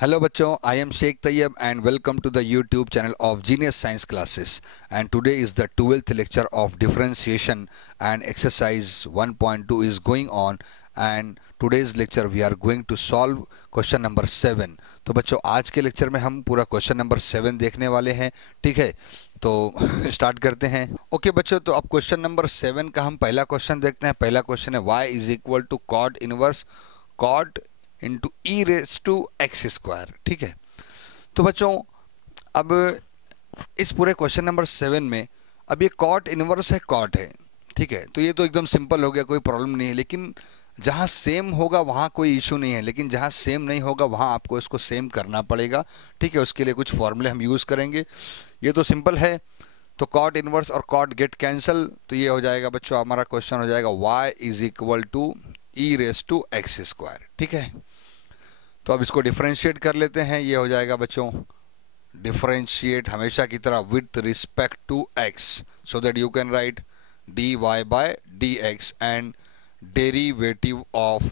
Hello बच्चों, I am Sheikh Tayyab and welcome to the YouTube channel of Genius Science Classes. And today is the 12th lecture of differentiation and exercise 1.2 is going on. And today's lecture we are going to solve question number 7. तो बच्चों आज के lecture में हम पूरा question number 7 देखने वाले हैं. ठीक है, तो स्टार्ट करते हैं. ओके बच्चों, तो अब क्वेश्चन नंबर 7 का हम पहला क्वेश्चन देखते हैं. पहला क्वेश्चन है y is equal to cot inverse cot into e raise to x square. ठीक है, तो बच्चों अब इस पूरे क्वेश्चन नंबर 7 में अब ये कॉट इनवर्स है, कॉट है. ठीक है, तो ये तो एकदम सिंपल हो गया, कोई प्रॉब्लम नहीं है. लेकिन जहाँ सेम होगा वहाँ कोई इशू नहीं है, लेकिन जहाँ सेम नहीं होगा वहाँ आपको इसको सेम करना पड़ेगा. ठीक है, उसके लिए कुछ फॉर्मूले हम यूज़ करेंगे. ये तो सिंपल है, तो कॉट इनवर्स और कॉट गेट कैंसिल, तो ये हो जाएगा बच्चों हमारा क्वेश्चन हो जाएगा y is equal to e raise to x square. ठीक है, तो अब इसको डिफरेंशिएट कर लेते हैं. ये हो जाएगा बच्चों डिफरेंशिएट हमेशा की तरह with respect to x, so that you can write dy by dx and derivative of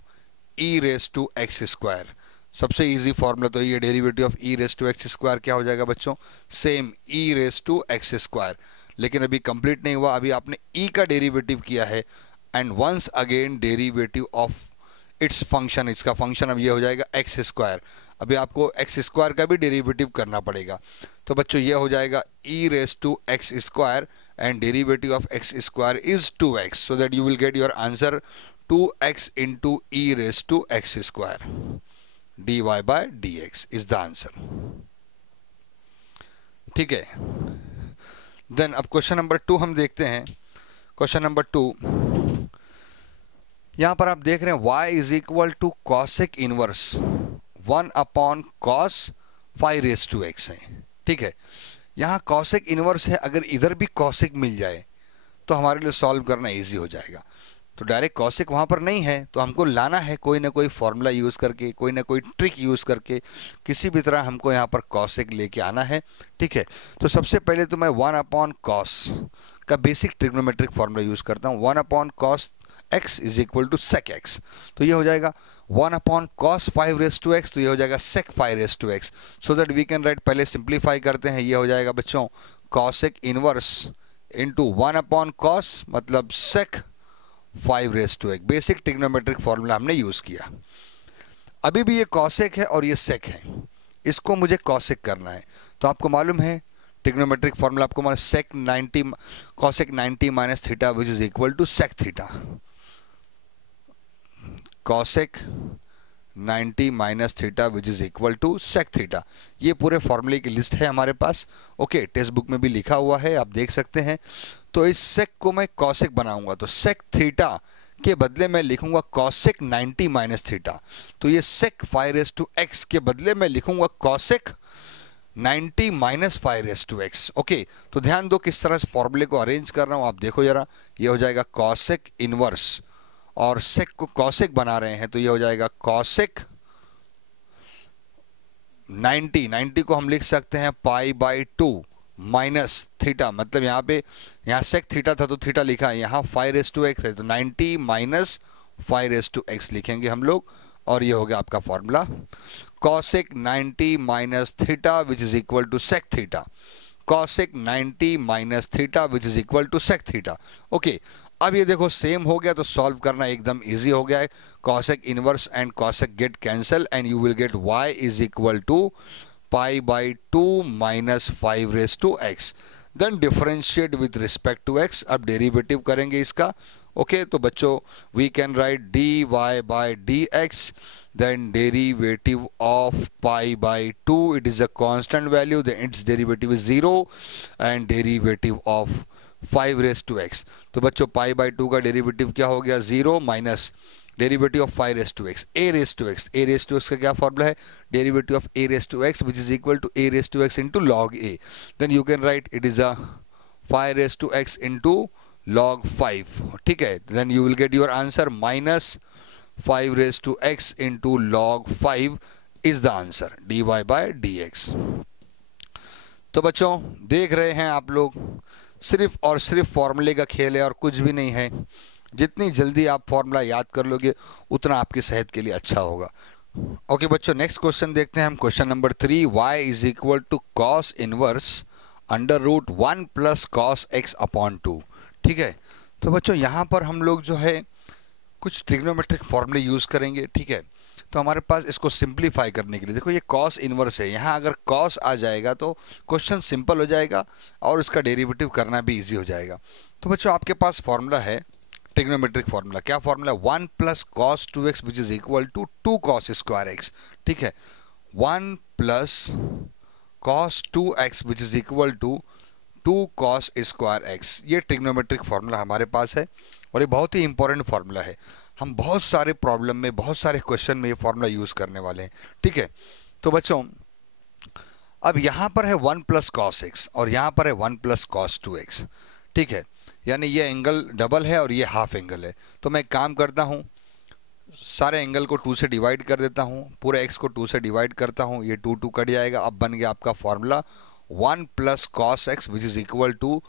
e raise to x square. सबसे इजी फॉर्मूला तो ये derivative of e raise to x square क्या हो जाएगा बच्चों, same e raise to x square. लेकिन अभी complete नहीं हुआ, अभी आपने ई का डेरिवेटिव किया है and once again derivative of its function, इसका फंक्शन अब ये हो जाएगा एक्स स्क्वायर. अभी आपको एक्स स्क्वायर का भी डेरिवेटिव करना पड़ेगा. तो बच्चों ये हो जाएगा e raise to x square and derivative of x square is 2x, so that you will get your answer 2x into e raise to x square. dy by dx is the answer. ठीक है, then अब question number 2 हम देखते हैं. Question number 2, यहां पर आप देख रहे हैं y is equal to cosec inverse 1 upon cos 5 raise to x है. ठीक है, यहां कॉसेक इनवर्स है, अगर इधर भी कॉसेक मिल जाए तो हमारे लिए सॉल्व करना इजी हो जाएगा. तो डायरेक्ट कॉसेक वहां पर नहीं है, तो हमको लाना है कोई ना कोई फॉर्मूला यूज़ करके, कोई ना कोई ट्रिक यूज़ करके, किसी भी तरह हमको यहाँ पर कॉसेक लेके आना है. ठीक है, तो सबसे पहले तो मैं 1 अपॉन कॉस का बेसिक ट्रिग्नोमेट्रिक फॉर्मूला यूज़ करता हूँ. 1 upon cos x is equal to sec x, तो ये हो जाएगा 1 upon cos 5 raise to x, तो ये हो जाएगा sec 5 raise to x, so that we can write. पहले सिंप्लीफाई करते हैं. ये हो जाएगा बच्चों cosec inverse into 1 upon cos मतलब sec 5 raise to x. Basic trigonometric formula हमने यूज़ किया. अभी भी ये कॉसेक है और ये सेक है, इसको मुझे कॉसेक करना है. तो आपको मालूम है ट्रिग्नोमेट्रिक फॉर्मूला, आपको मालूम sec 90 cosec 90 minus theta which is equal to sec theta. Cosec 90 minus theta which is equal to sec theta. ये पूरे फॉर्मूले की लिस्ट है हमारे पास. ओके, टेक्स्ट बुक में भी लिखा हुआ है, आप देख सकते हैं. तो इस सेक को मैं कॉसेक बनाऊंगा, तो सेक थीटा के बदले मैं लिखूंगा कॉसेक 90 माइनस थीटा. तो ये सेक 5 रेस टू एक्स के बदले मैं लिखूंगा cosec 90 minus 5 raise to x. Okay, तो ध्यान दो किस तरह से फॉर्मूले को अरेंज कर रहा हूं, आप देखो जरा. ये हो जाएगा कॉसेक इनवर्स और सेक को कॉसेक बना रहे हैं, तो ये हो जाएगा कॉसेक 90 को हम लिख सकते हैं पाई बाई 2 माइनस थीटा, मतलब यहाँ सेक थीटा था तो थीटा लिखा है, यहाँ 5 रेस टू एक्स है तो 90 माइनस 5 रेस टू एक्स लिखेंगे हम लोग. और ये हो गया आपका formula cosec 90 minus theta which is equal to sec theta. Cosec 90 minus theta which is equal to sec theta. Okay, अब ये देखो सेम हो गया तो सॉल्व करना एकदम इजी हो गया है. Cosec inverse and cosec get cancel and you will get y is equal to pi by 2 minus 5 raise to x. Then differentiate with respect to x. अब डेरिवेटिव करेंगे इसका. ओके, तो बच्चों we can write dy by dx, then derivative of pi by 2, it is a constant value, then its derivative is 0 and derivative of 5 raised to x. तो बच्चों pi by 2 का derivative क्या हो गया, 0 minus derivative of 5 raise to x, a raise to x. a raise to x का क्या formula है, derivative of a raise to x which is equal to a raise to x into log a. Then you can write it is a 5 raise to x into log 5. ठीक है, then you will get your answer minus 5 raise to x into log 5 is the answer. dy by dx. तो बच्चों देख रहे हैं आप लोग, सिर्फ और सिर्फ फॉर्मूले का खेल है और कुछ भी नहीं है. जितनी जल्दी आप फॉर्मूला याद कर लोगे उतना आपकी सेहत के लिए अच्छा होगा. ओके बच्चों, नेक्स्ट क्वेश्चन देखते हैं हम। Question number 3, y is equal to cos inverse under root 1 plus cos x upon 2। ठीक है, तो बच्चों यहाँ पर हम लोग जो है कुछ ट्रिग्नोमेट्रिक फॉर्मूले यूज़ करेंगे। ठीक है, तो हमारे पास इसको सिंप्लीफाई करने के लिए देखो, ये कॉस इनवर्स है, यहाँ अगर कॉस आ जाएगा तो क्वेश्चन सिंपल हो जाएगा और इसका डेरिवेटिव करना भी इजी हो जाएगा। तो बच्चों आपके पास फॉर्मूला है ट्रिग्नोमेट्रिक फॉर्मूला। क्या formula? 1 plus cos 2x which is equal to 2 cos square x. ठीक है, 1 plus cos 2x which is equal to 2 cos square x. ये ट्रिग्नोमेट्रिक फॉर्मूला हमारे पास है और ये बहुत ही इंपॉर्टेंट फॉर्मूला है। हम बहुत सारे प्रॉब्लम में, बहुत सारे क्वेश्चन में ये फॉर्मूला यूज़ करने वाले हैं। ठीक है, तो बच्चों अब यहाँ पर है 1 प्लस कॉस एक्स और यहाँ पर है 1 प्लस कॉस 2x। ठीक है, यानी ये एंगल डबल है और ये हाफ एंगल है। तो मैं एक काम करता हूँ, सारे एंगल को 2 से डिवाइड कर देता हूँ, पूरे x को 2 से डिवाइड करता हूँ, ये 2 2 कट जाएगा। अब बन गया आपका formula 1 plus cos x which is equal to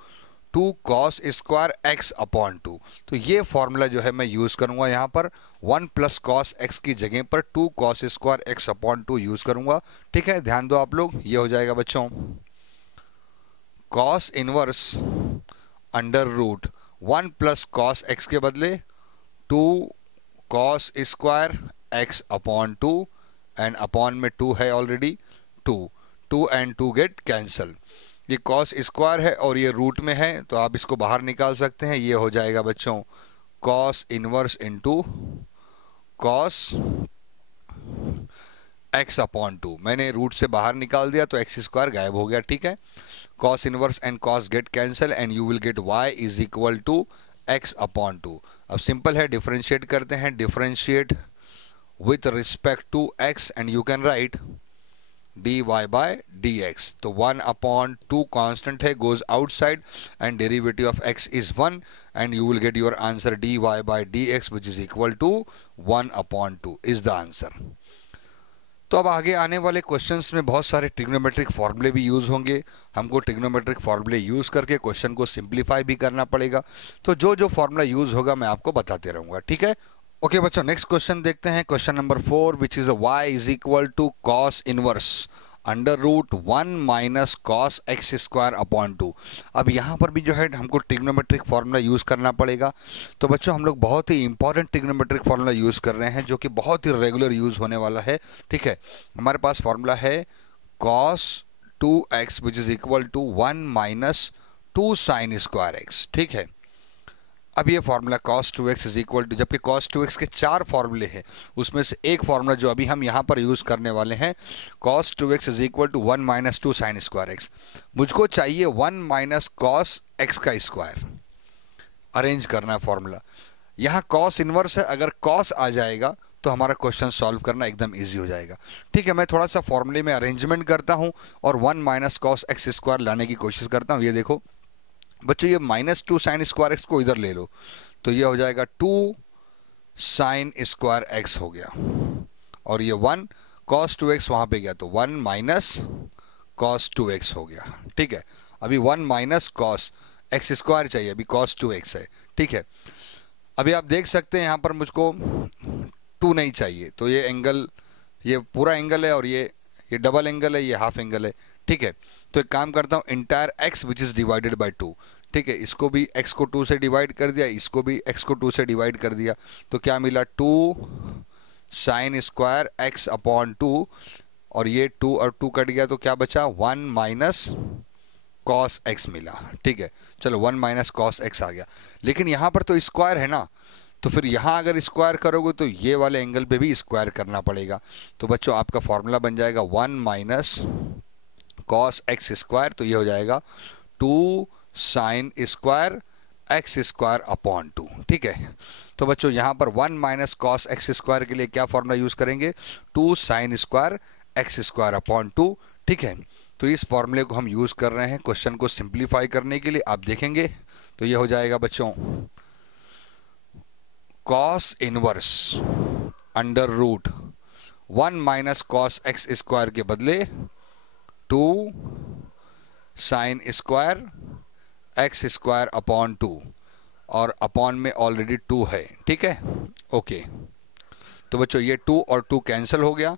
2 cos square x upon 2। तो ये फॉर्मूला जो है मैं यूज़ करूँगा यहाँ पर, 1 प्लस कॉस एक्स की जगह पर 2 cos square x upon 2 use करूँगा। ठीक है, ध्यान दो आप लोग, ये हो जाएगा बच्चों cos inverse under root 1 plus cos x के बदले 2 cos square x upon 2 and upon में 2 है ऑलरेडी, 2 एंड 2 गेट कैंसल। ये कॉस स्क्वायर है और ये रूट में है तो आप इसको बाहर निकाल सकते हैं। ये हो जाएगा बच्चों cos inverse into cos x upon 2। मैंने रूट से बाहर निकाल दिया तो एक्स स्क्वायर गायब हो गया। ठीक है, cos inverse and cos get cancel and you will get y is equal to x upon 2। अब सिंपल है, डिफरेंशिएट करते हैं, differentiate with respect to x and you can write dy by dx। तो 1 अपॉन 2 कांस्टेंट है, goes outside and derivative of x is 1 and you will get your answer dy by dx which is equal to 1 upon 2 is the answer. तो अब आगे आने वाले questions में बहुत सारे ट्रिग्नोमेट्रिक फॉर्मूले भी यूज़ होंगे। हमको ट्रिग्नोमेट्रिक फॉर्मूले यूज़ करके क्वेश्चन को सिंप्लीफाई भी करना पड़ेगा। तो जो जो फॉर्मूला यूज़ होगा मैं आपको बताते रहूँगा। ठीक है, ओके बच्चों, नेक्स्ट क्वेश्चन देखते हैं। Question number 4 which is y is equal to cos inverse under root 1 minus cos x square upon 2। अब यहाँ पर भी जो है हमको ट्रिग्नोमेट्रिक फार्मूला यूज़ करना पड़ेगा। तो बच्चों हम लोग बहुत ही इंपॉर्टेंट ट्रिग्नोमेट्रिक फार्मूला यूज़ कर रहे हैं जो कि बहुत ही रेगुलर यूज़ होने वाला है। ठीक है, हमारे पास फार्मूला है cos 2x which is equal to 1 minus 2 sine square x. ठीक है, अब ये formula cos 2x is equal to, जबकि cos 2x के 4 फार्मूले हैं, उसमें से एक फार्मूला जो अभी हम यहाँ पर यूज़ करने वाले हैं cos 2x is equal to 1 minus 2 sine square x. मुझको चाहिए 1 माइनस कॉस एक्स का स्क्वायर, अरेंज करना है फार्मूला। यहाँ cos इनवर्स है, अगर cos आ जाएगा तो हमारा क्वेश्चन सॉल्व करना एकदम इजी हो जाएगा। ठीक है, मैं थोड़ा सा फॉर्मूले में अरेंजमेंट करता हूँ और 1 माइनस कॉस एक्स स्क्वायर लाने की कोशिश करता हूँ। ये देखो बच्चों, ये माइनस 2 साइन स्क्वायर एक्स को इधर ले लो तो ये हो जाएगा 2 साइन स्क्वायर एक्स हो गया, और ये 1 कॉस 2x वहाँ पे गया तो 1 माइनस कॉस 2x हो गया। ठीक है, अभी 1 माइनस कॉस एक्स स्क्वायर चाहिए, अभी कॉस 2x है। ठीक है, अभी आप देख सकते हैं यहाँ पर मुझको 2 नहीं चाहिए, तो ये एंगल, ये पूरा एंगल है और ये डबल एंगल है, ये हाफ एंगल है। ठीक है, तो एक काम करता हूँ, entire x which is divided by 2। ठीक है, इसको भी x को 2 से डिवाइड कर दिया, इसको भी x को 2 से डिवाइड कर दिया, तो क्या मिला 2 साइन स्क्वायर x अपॉन 2, और ये 2 और 2 कट गया तो क्या बचा 1 माइनस कॉस x मिला। ठीक है, चलो 1 माइनस कॉस x आ गया, लेकिन यहाँ पर तो स्क्वायर है ना, तो फिर यहाँ अगर स्क्वायर करोगे तो ये वाले एंगल पे भी स्क्वायर करना पड़ेगा। तो बच्चों आपका फॉर्मूला बन जाएगा 1 माइनस कॉस एक्स स्क्वायर, तो ये हो जाएगा 2 sine square x square upon 2। ठीक है, तो बच्चों यहाँ पर 1 माइनस कॉस एक्स स्क्वायर के लिए क्या फॉर्मूला यूज़ करेंगे, 2 sine square x square upon 2। ठीक है, तो इस फॉर्मूले को हम यूज़ कर रहे हैं क्वेश्चन को सिंप्लीफाई करने के लिए। आप देखेंगे तो ये हो जाएगा बच्चों cos inverse under root 1 minus cos x square के बदले 2 sine square x square upon 2, और अपॉन में ऑलरेडी 2 है। ठीक है, ओके, तो बच्चों ये 2 और 2 कैंसिल हो गया।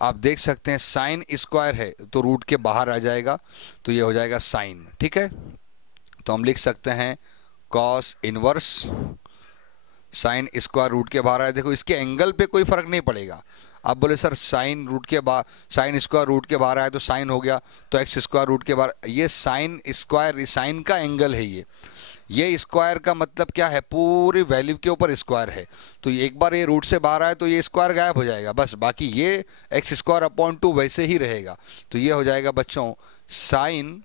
आप देख सकते हैं साइन स्क्वायर है तो रूट के बाहर आ जाएगा, तो ये हो जाएगा साइन। ठीक है, तो हम लिख सकते हैं cos inverse sine square root के बाहर आया। देखो इसके एंगल पे कोई फर्क नहीं पड़ेगा। आप बोले सर साइन स्क्वायर रूट के बाहर आया तो साइन हो गया, तो एक्स स्क्वायर रूट के बाहर, ये साइन स्क्वायर साइन का एंगल है। ये स्क्वायर का मतलब क्या है, पूरी वैल्यू के ऊपर स्क्वायर है। तो एक बार ये रूट से बाहर आए तो ये स्क्वायर गायब हो जाएगा बस, बाकी ये एक्स स्क्वायर अपॉन 2 वैसे ही रहेगा। तो ये हो जाएगा बच्चों साइन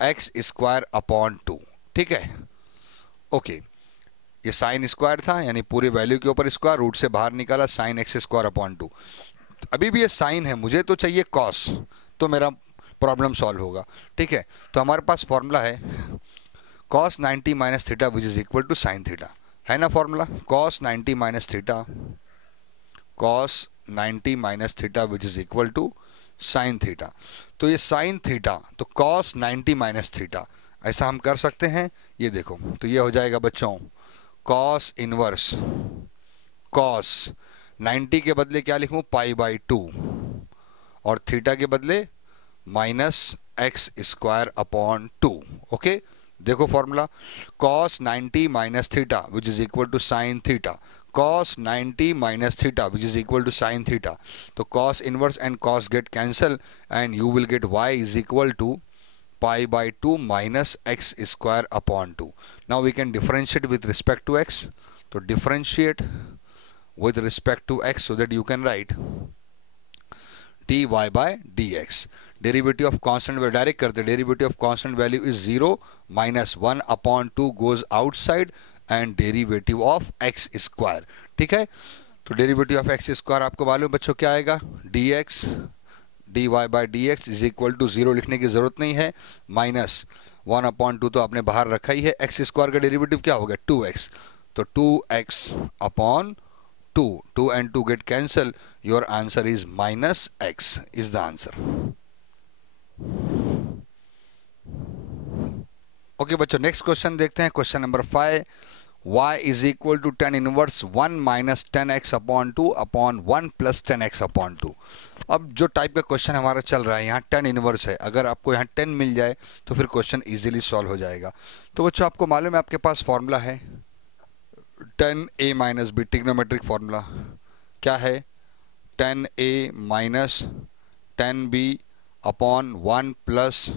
एक्स स्क्वायर अपॉन 2। ठीक है, ओके, ये साइन स्क्वायर था यानी पूरी वैल्यू के ऊपर स्क्वायर, रूट से बाहर निकाला साइन एक्स स्क्वायर अपॉन 2। अभी भी ये साइन है, मुझे तो चाहिए कॉस, तो मेरा प्रॉब्लम सॉल्व होगा। ठीक है, तो हमारे पास फॉर्मूला है cos 90 minus theta which is equal to sine theta, है ना formula, cos 90 minus theta which is equal to sine theta. तो ये साइन थीटा तो cos 90 माइनस थीटा, ऐसा हम कर सकते हैं। ये देखो, तो ये हो जाएगा बच्चों cos इनवर्स cos 90 के बदले क्या लिखूं, पाई बाई 2, और थीटा के बदले minus x square upon 2। Okay, देखो formula cos 90 minus theta which is equal to sine theta, cos 90 minus theta which is equal to sine theta. तो cos inverse and cos get cancel and you will get y is equal to pi by 2 minus x square upon 2. Now we can differentiate with respect to x. So differentiate with respect to x so that you can write dy by dx. Derivative of constant value direct करते, derivative of constant value is 0 minus 1 upon 2 goes outside and derivative of x square. ठीक है, तो derivative of x square आपको मालूम बच्चों क्या आएगा, dx dy by d x is equal to 0 लिखने की जरूरत नहीं है, माइनस 1 अपॉन 2 तो आपने बाहर रखा ही है, एक्स स्क्वायर का डेरिवेटिव क्या हो गया 2x, तो 2x upon 2, 2 and 2 get cancel, your answer is minus x is the answer. Okay बच्चों, नेक्स्ट क्वेश्चन देखते हैं, question number 5, y is equal to tan inverse 1 minus 10x upon 2 upon 1 plus 10x upon 2. अब जो type का question हमारा चल रहा है यहाँ tan इनवर्स है, अगर आपको यहाँ 10 मिल जाए तो फिर क्वेश्चन इजीली सॉल्व हो जाएगा। तो बच्चों आपको मालूम है आपके पास फॉर्मूला है tan a minus b, trigonometric formula क्या है, tan a minus tan b upon 1 plus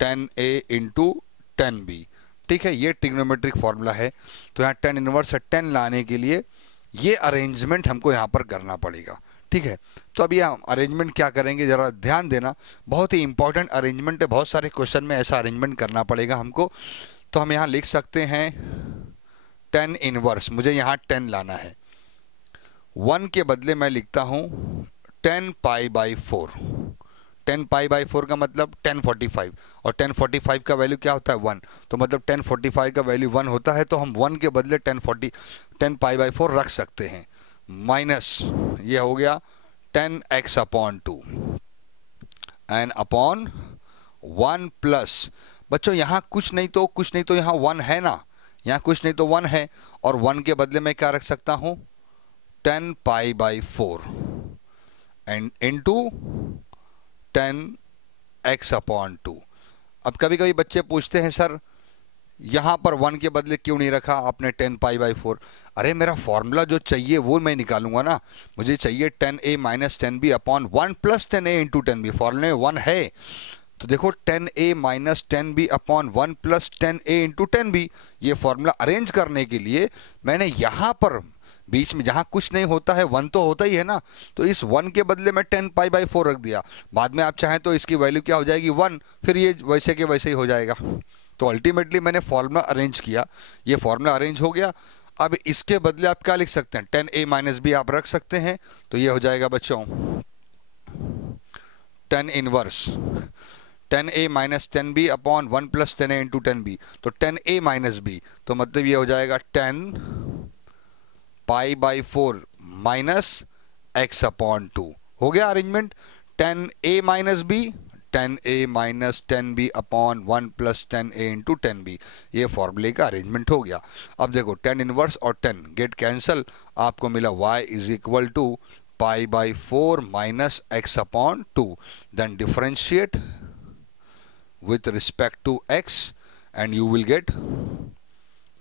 tan a into tan b। ठीक है, ये ट्रिग्नोमेट्रिक फॉर्मूला है। तो यहाँ tan इनवर्स 10 लाने के लिए ये अरेंजमेंट हमको यहाँ पर करना पड़ेगा। ठीक है, तो अब ये हम अरेंजमेंट क्या करेंगे जरा ध्यान देना, बहुत ही इंपॉर्टेंट अरेंजमेंट है, बहुत सारे क्वेश्चन में ऐसा अरेंजमेंट करना पड़ेगा हमको। तो हम यहाँ लिख सकते हैं tan इनवर्स, मुझे यहाँ 10 लाना है, 1 के बदले मैं लिखता हूँ 10 पाई बाई 4। 10 पाई बाई 4 का मतलब 1045, और 1045 का वैल्यू क्या होता है 1, तो मतलब 1045 का वैल्यू 1 होता है, तो हम 1 के बदले 10 पाई बाई 4 रख सकते हैं, माइनस ये हो गया 10x upon 2 and upon 1 plus, बच्चों यहाँ कुछ नहीं तो यहाँ 1 है ना, यहाँ कुछ नहीं तो 1 है, और 1 के बदले मैं क्या रख सकता हूँ 10 पाई by 4 and into 10x upon 2। अब कभी कभी बच्चे पूछते हैं सर यहाँ पर 1 के बदले क्यों नहीं रखा आपने 10 पाई बाई 4। अरे मेरा फॉर्मूला जो चाहिए वो मैं निकालूंगा ना, मुझे चाहिए 10a minus 10b upon 1 plus 10a into 10b, फॉर्मूले में 1 है। तो देखो 10a minus 10b upon 1 plus 10a into 10b, ये फॉर्मूला अरेंज करने के लिए मैंने यहाँ पर बीच में जहाँ कुछ नहीं होता है 1 तो होता ही है ना, तो इस 1 के बदले में 10 पाई बाई 4 रख दिया, बाद में आप चाहें तो इसकी वैल्यू क्या हो जाएगी 1, फिर ये वैसे के वैसे ही हो जाएगा। तो अल्टीमेटली मैंने फॉर्मूला अरेंज किया, ये फॉर्मूला अरेंज हो गया। अब इसके बदले आप क्या लिख सकते हैं 10a माइनस b आप रख सकते हैं, तो ये हो जाएगा बच्चों 10 inverse 10a minus 10b upon 1 plus 10a into 10b, तो 10a माइनस b, तो मतलब ये हो जाएगा 10 पाई बाई 4 माइनस x अपॉन 2। हो गया arrangement, 10a minus b 10a minus 10b upon 1 plus 10a into 10b। ये फॉर्मूले का अरेंजमेंट हो गया। अब देखो 10 इनवर्स और 10 गेट कैंसल, आपको मिला y is equal to pi by 4 minus x upon 2। Then differentiate with respect to x and you will get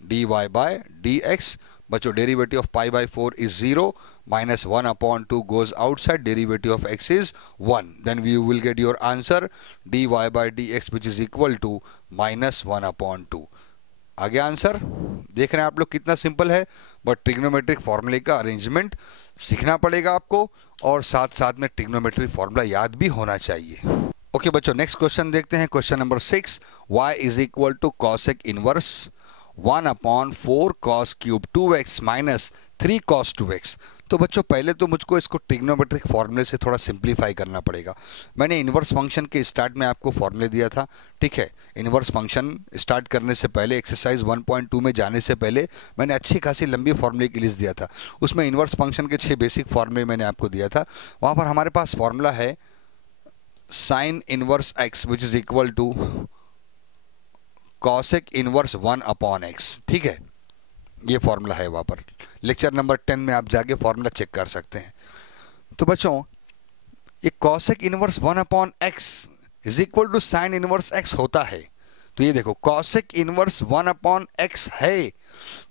dy by dx। बच्चों derivative of pi by 4 is 0, minus 1 upon 2 goes outside, derivative of x is 1, then you will get your answer dy by dx which is equal to minus 1 upon 2। आगे answer देख रहे हैं आप लोग, कितना simple है। But trigonometric फॉर्मूले का अरेंजमेंट सीखना पड़ेगा आपको, और साथ साथ में ट्रिग्नोमेट्रिक फॉर्मूला याद भी होना चाहिए। ओके बच्चों, नेक्स्ट क्वेश्चन देखते हैं। Question number 6, y is equal to cosec inverse 1 upon 4 cos cube 2x minus 3 cos 2x। तो बच्चों पहले तो मुझको इसको ट्रिग्नोमेट्रिक फॉर्मूले से थोड़ा सिंप्लीफाई करना पड़ेगा। मैंने इनवर्स फंक्शन के स्टार्ट में आपको फॉर्मूले दिया था, ठीक है। इनवर्स फंक्शन स्टार्ट करने से पहले, एक्सरसाइज 1.2 में जाने से पहले मैंने अच्छी खासी लंबी फॉर्मूले की लिस्ट दिया था। उसमें इनवर्स फंक्शन के 6 बेसिक फॉर्मूले मैंने आपको दिया था। वहाँ पर हमारे पास फॉर्मूला है sine inverse x which is equal to cosec inverse 1 upon x, ठीक है। ये फॉर्मूला है, वहाँ पर लेक्चर नंबर 10 में आप जाके फॉर्मूला चेक कर सकते हैं। तो बच्चों ये cosec inverse 1 upon x is equal to sine inverse x होता है। तो ये देखो कॉसेक इनवर्स 1 अपॉन x है,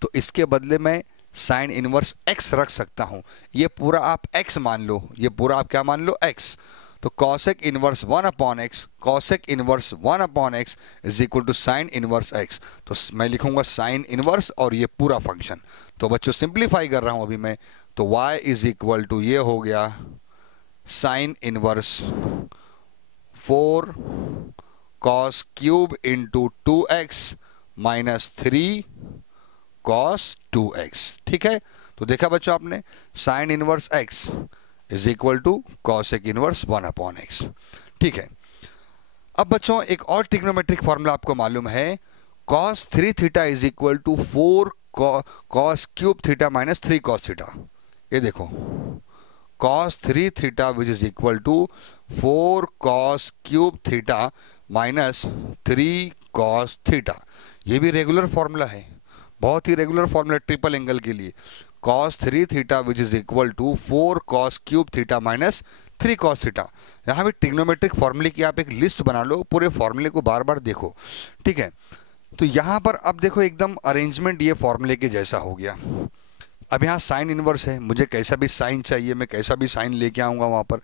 तो इसके बदले में साइन इनवर्स x रख सकता हूँ। ये पूरा आप x मान लो, ये पूरा आप क्या मान लो, x। तो cosec inverse 1 upon x, cosec inverse 1 upon x is equal to sine inverse x। तो मैं लिखूंगा साइन इनवर्स और ये पूरा फंक्शन। तो बच्चों सिंप्लीफाई कर रहा हूं अभी मैं, तो y इज इक्वल टू ये हो गया sine inverse 4 cos cube into 2x minus 3 cos 2x, ठीक है। तो देखा बच्चों आपने, sine inverse x is equal to cosec inverse 1 upon x, ठीक है। अब बच्चों एक और ट्रिग्नोमेट्रिक फॉर्मूला आपको मालूम है, cos 3 theta is equal to 4 cos cube theta minus 3 cos theta. ये देखो cos 3 theta which is equal to 4 cos cube theta minus 3 cos theta. ये भी रेगुलर फॉर्मूला है, बहुत ही रेगुलर फॉर्मूला ट्रिपल एंगल के लिए। cos 3 theta which is equal to 4 cos cube theta minus 3 cos theta. यहाँ भी ट्रिग्नोमेट्रिक फॉर्मूले की आप एक लिस्ट बना लो, पूरे फॉर्मूले को बार बार देखो, ठीक है। तो यहाँ पर अब देखो एकदम अरेंजमेंट ये फॉर्मूले के जैसा हो गया। अब यहाँ साइन इनवर्स है, मुझे कैसा भी साइन चाहिए, मैं कैसा भी साइन लेके आऊँगा वहाँ पर।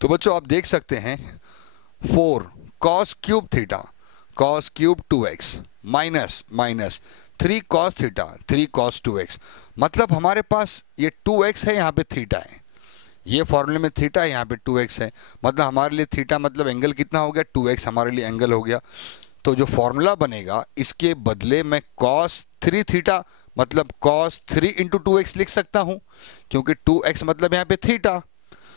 तो बच्चों आप देख सकते हैं 4 cos cube theta cos cube 2x minus minus 3 cos theta 3 cos 2x। मतलब हमारे पास ये 2x है, यहाँ पे थीटा है, ये फॉर्मूले में थीटा है, यहाँ पे 2x है। मतलब हमारे लिए थीटा मतलब एंगल कितना हो गया, 2x हमारे लिए एंगल हो गया। तो जो फॉर्मूला बनेगा इसके बदले मैं cos 3 थीटा मतलब cos 3 इंटू 2x लिख सकता हूँ, क्योंकि 2x मतलब यहाँ पे थीटा।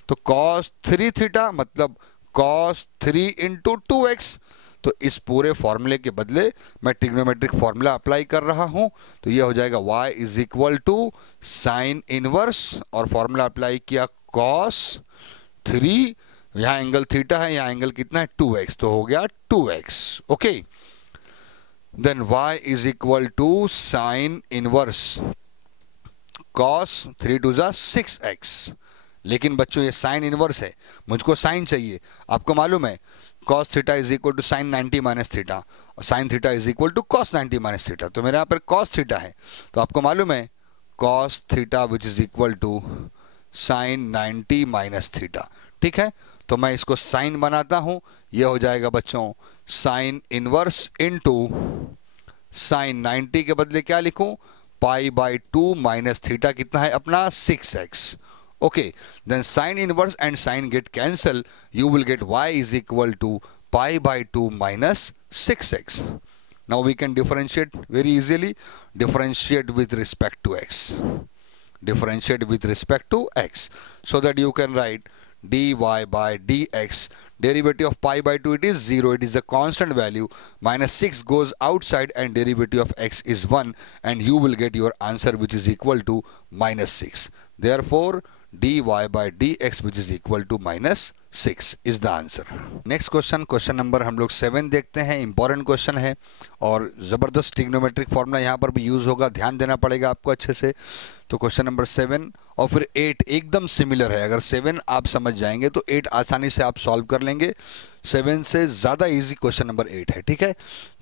तो cos 3 थीटा मतलब cos 3 इंटू 2x। तो इस पूरे फॉर्मूले के बदले मैं ट्रिग्नोमेट्रिक फॉर्मूला अप्लाई कर रहा हूं। तो ये हो जाएगा y is equal to sine inverse और फॉर्मूला अप्लाई किया cos 3, यहाँ एंगल थीटा है, यहाँ एंगल कितना है 2x, तो हो गया 2x, okay. Then y is equal to sine inverse cos 3 टू जा 6x। लेकिन बच्चों ये साइन इनवर्स है, मुझको साइन चाहिए। आपको मालूम है cos theta is equal to sine 90 minus theta और sine theta is equal to cos 90 minus theta. तो मेरे यहाँ पर cos थीटा है, तो आपको मालूम है cos theta which is equal to sine 90 minus theta, ठीक है। तो मैं इसको साइन बनाता हूँ, ये हो जाएगा बच्चों साइन इनवर्स इनटू साइन 90 के बदले क्या लिखूँ, पाई बाई 2 माइनस थीटा कितना है अपना 6x। Okay, then sin inverse and sin get cancel. You will get y is equal to pi by 2 minus 6x. Now we can differentiate very easily. Differentiate with respect to x. Differentiate with respect to x. So that you can write dy by dx. Derivative of pi by 2 it is 0. It is a constant value. Minus 6 goes outside and derivative of x is 1. And you will get your answer which is equal to minus 6. Therefore, dy by dx which is equal to minus 6 is the answer. Next question number हम लोग 7 देखते हैं। Important question है और ज़बरदस्त trigonometric formula यहाँ पर भी यूज़ होगा, ध्यान देना पड़ेगा आपको अच्छे से। तो क्वेश्चन नंबर 7 और फिर 8 एकदम सिमिलर है। अगर 7 आप समझ जाएंगे तो 8 आसानी से आप सॉल्व कर लेंगे। 7 से ज़्यादा इजी क्वेश्चन नंबर 8 है, ठीक है।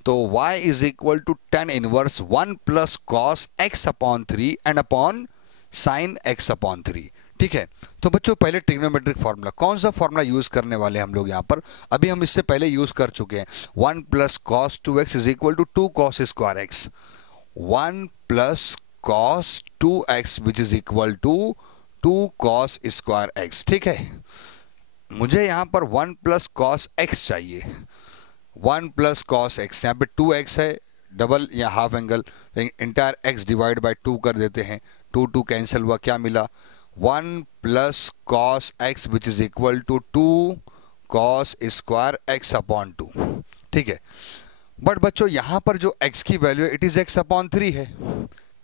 तो y is equal to tan inverse 1 plus cos x upon 3 and upon sin x upon 3, ठीक है। तो बच्चों पहले ट्रिग्नोमेट्रिक फार्मूला, कौन सा फार्मूला यूज करने वाले हैं हम लोग यहाँ पर, अभी हम इससे पहले यूज कर चुके हैं। 1 plus cos 2x is equal to 2 cos square x, 1 plus cos 2x which is equal to 2 cos square x, ठीक है। मुझे यहाँ पर 1 प्लस cos x चाहिए, 1 प्लस cos x, यहाँ पे 2x है, डबल या half angle, entire x divide by 2 कर देते हैं, 2 कैंसिल हुआ, क्या मिला 1 plus cos x which is equal to 2 cos square x upon 2, ठीक है। बट बच्चों यहाँ पर जो x की वैल्यू है इट इज x अपॉन 3 है।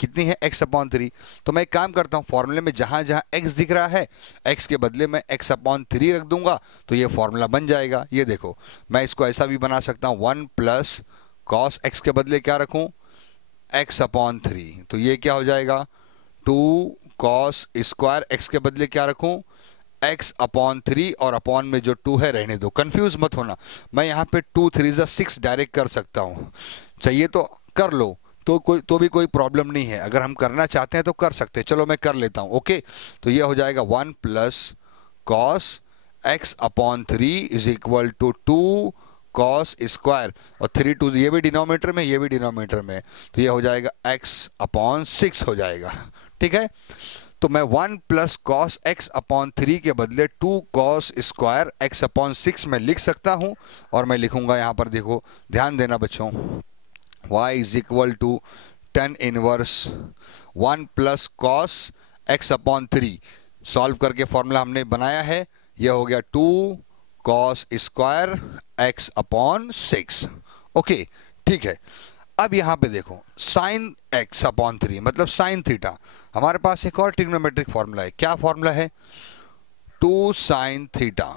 कितनी है, x अपॉन 3। तो मैं एक काम करता हूँ, फॉर्मूले में जहाँ जहाँ x दिख रहा है x के बदले में x अपॉन 3 रख दूंगा तो ये फॉर्मूला बन जाएगा। ये देखो मैं इसको ऐसा भी बना सकता हूँ, 1 प्लस cos x के बदले क्या रखूँ, x अपॉन 3, तो ये क्या हो जाएगा 2 cos स्क्वायर x के बदले क्या रखूँ, x अपॉन 3, और अपॉन में जो 2 है रहने दो, कंफ्यूज मत होना। मैं यहाँ पे 2 3 6 डायरेक्ट कर सकता हूँ, चाहिए तो कर लो, तो भी कोई प्रॉब्लम नहीं है। अगर हम करना चाहते हैं तो कर सकते हैं, चलो मैं कर लेता हूँ, ओके। तो ये हो जाएगा 1 plus cos x upon 3 is equal to 2 cos square, और 3 2 ये भी डिनोमिनेटर में, ये भी डिनोमिनेटर में, तो ये हो जाएगा x अपॉन 6 हो जाएगा, ठीक है। तो मैं 1 प्लस cos x अपॉन 3 के बदले 2 cos स्क्वायर x अपॉन 6 में लिख सकता हूँ, और मैं लिखूंगा यहाँ पर, देखो ध्यान देना बच्चों, y is equal to tan inverse 1 plus cos x upon 3, solve करके फॉर्मूला हमने बनाया है, यह हो गया 2 cos square x upon 6, okay, ठीक है। अब यहाँ पे देखो sin x अपॉन 3 मतलब sin थीटा, हमारे पास एक और ट्रिग्नोमेट्रिक फॉर्मूला है, क्या फॉर्मूला है, 2 sin थीटा,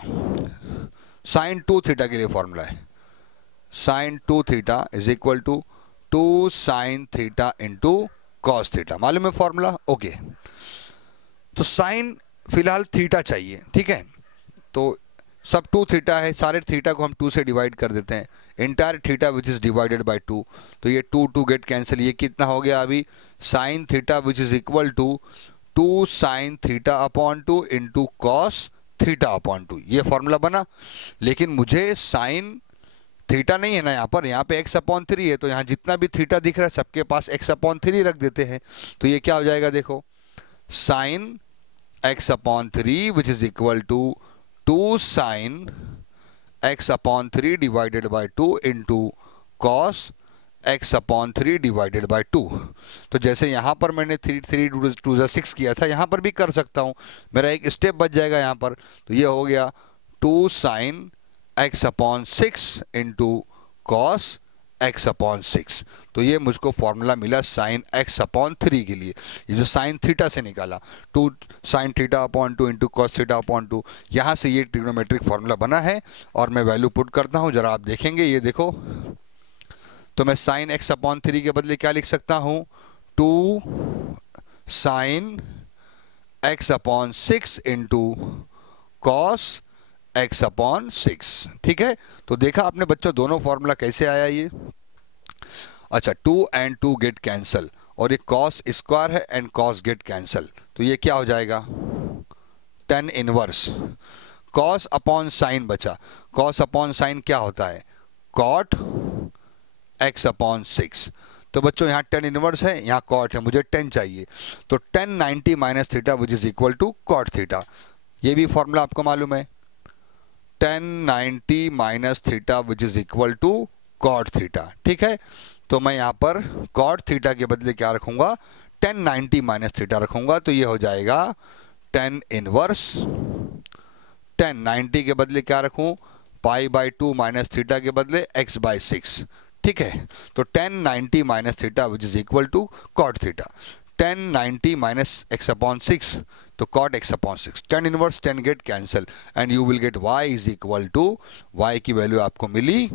sin 2 थीटा के लिए फॉर्मूला है, sin 2 theta is equal to 2 sin theta into cos theta, मालूम है फॉर्मूला, ओके। तो sin फिलहाल थीटा चाहिए, ठीक है। तो सब 2 थीटा है, सारे थीटा को हम 2 से डिवाइड कर देते हैं, entire theta which is divided by 2, तो ये 2 गेट कैंसिल, ये कितना हो गया अभी, sin theta which is equal to 2 sin theta upon 2 into cos theta upon 2, ये फॉर्मूला बना। लेकिन मुझे sin थीटा नहीं है ना यहाँ पे x अपॉन 3 है, तो यहाँ जितना भी थीटा दिख रहा है सबके पास x अपॉन 3 रख देते हैं, तो ये क्या हो जाएगा, देखो sin x upon 3 which is equal to 2 sin x upon 3 divided by 2 into cos x upon 3 divided by 2। तो जैसे यहाँ पर मैंने 3 2 6 किया था, यहाँ पर भी कर सकता हूँ, मेरा एक स्टेप बच जाएगा यहाँ पर, तो ये हो गया 2 sin x upon 6 into cos x upon 6, तो ये मुझको फॉर्मूला मिला sin x अपॉन 3 के लिए, ये जो sin थीटा से निकाला 2 sin theta upon 2 into cos theta upon 2, यहाँ से ये ट्रिग्नोमेट्रिक फॉर्मूला बना है, और मैं वैल्यू पुट करता हूँ, जरा आप देखेंगे, ये देखो, तो मैं sin x अपॉन 3 के बदले क्या लिख सकता हूँ, 2 sin x upon 6 into cos x upon 6, ठीक है। तो देखा आपने बच्चों दोनों फॉर्मूला कैसे आया ये, अच्छा 2 एंड 2 गेट कैंसल, और ये cos स्क्वायर है एंड cos गेट कैंसल, तो ये क्या हो जाएगा tan inverse cos upon sign बचा, cos अपॉन साइन क्या होता है cot x अपॉन 6, तो बच्चों यहाँ tan इनवर्स है, यहाँ cot है, मुझे tan चाहिए, तो tan 90 minus theta which is equal to cot theta, ये भी फॉर्मूला आपको मालूम है, tan 90 minus theta which is equal to cot theta, ठीक है। तो मैं यहाँ पर cot थीटा के बदले क्या रखूंगा, tan 90 माइनस थीटा रखूंगा, तो ये हो जाएगा tan इनवर्स, tan 90 के बदले क्या रखूं, पाई बाई 2 माइनस थीटा के बदले x बाई 6, ठीक है। तो tan 90 minus theta which is equal to cot theta, 10 90 minus x upon 6, तो cot x upon 6, 10 inverse 10 get cancel and you will get y is equal to, y की value आपको मिली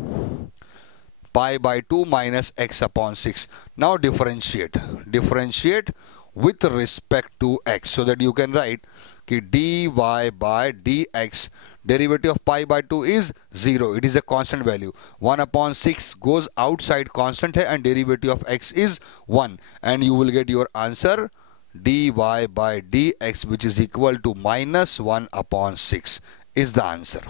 pi by 2 minus x upon 6. Now differentiate with respect to x, so that you can write कि dy by dx, derivative of pi by 2 is 0, it is a constant value. 1 upon 6 goes outside constant है and derivative of x is 1, and you will get your answer dy by dx, which is equal to minus 1 upon 6 is the answer.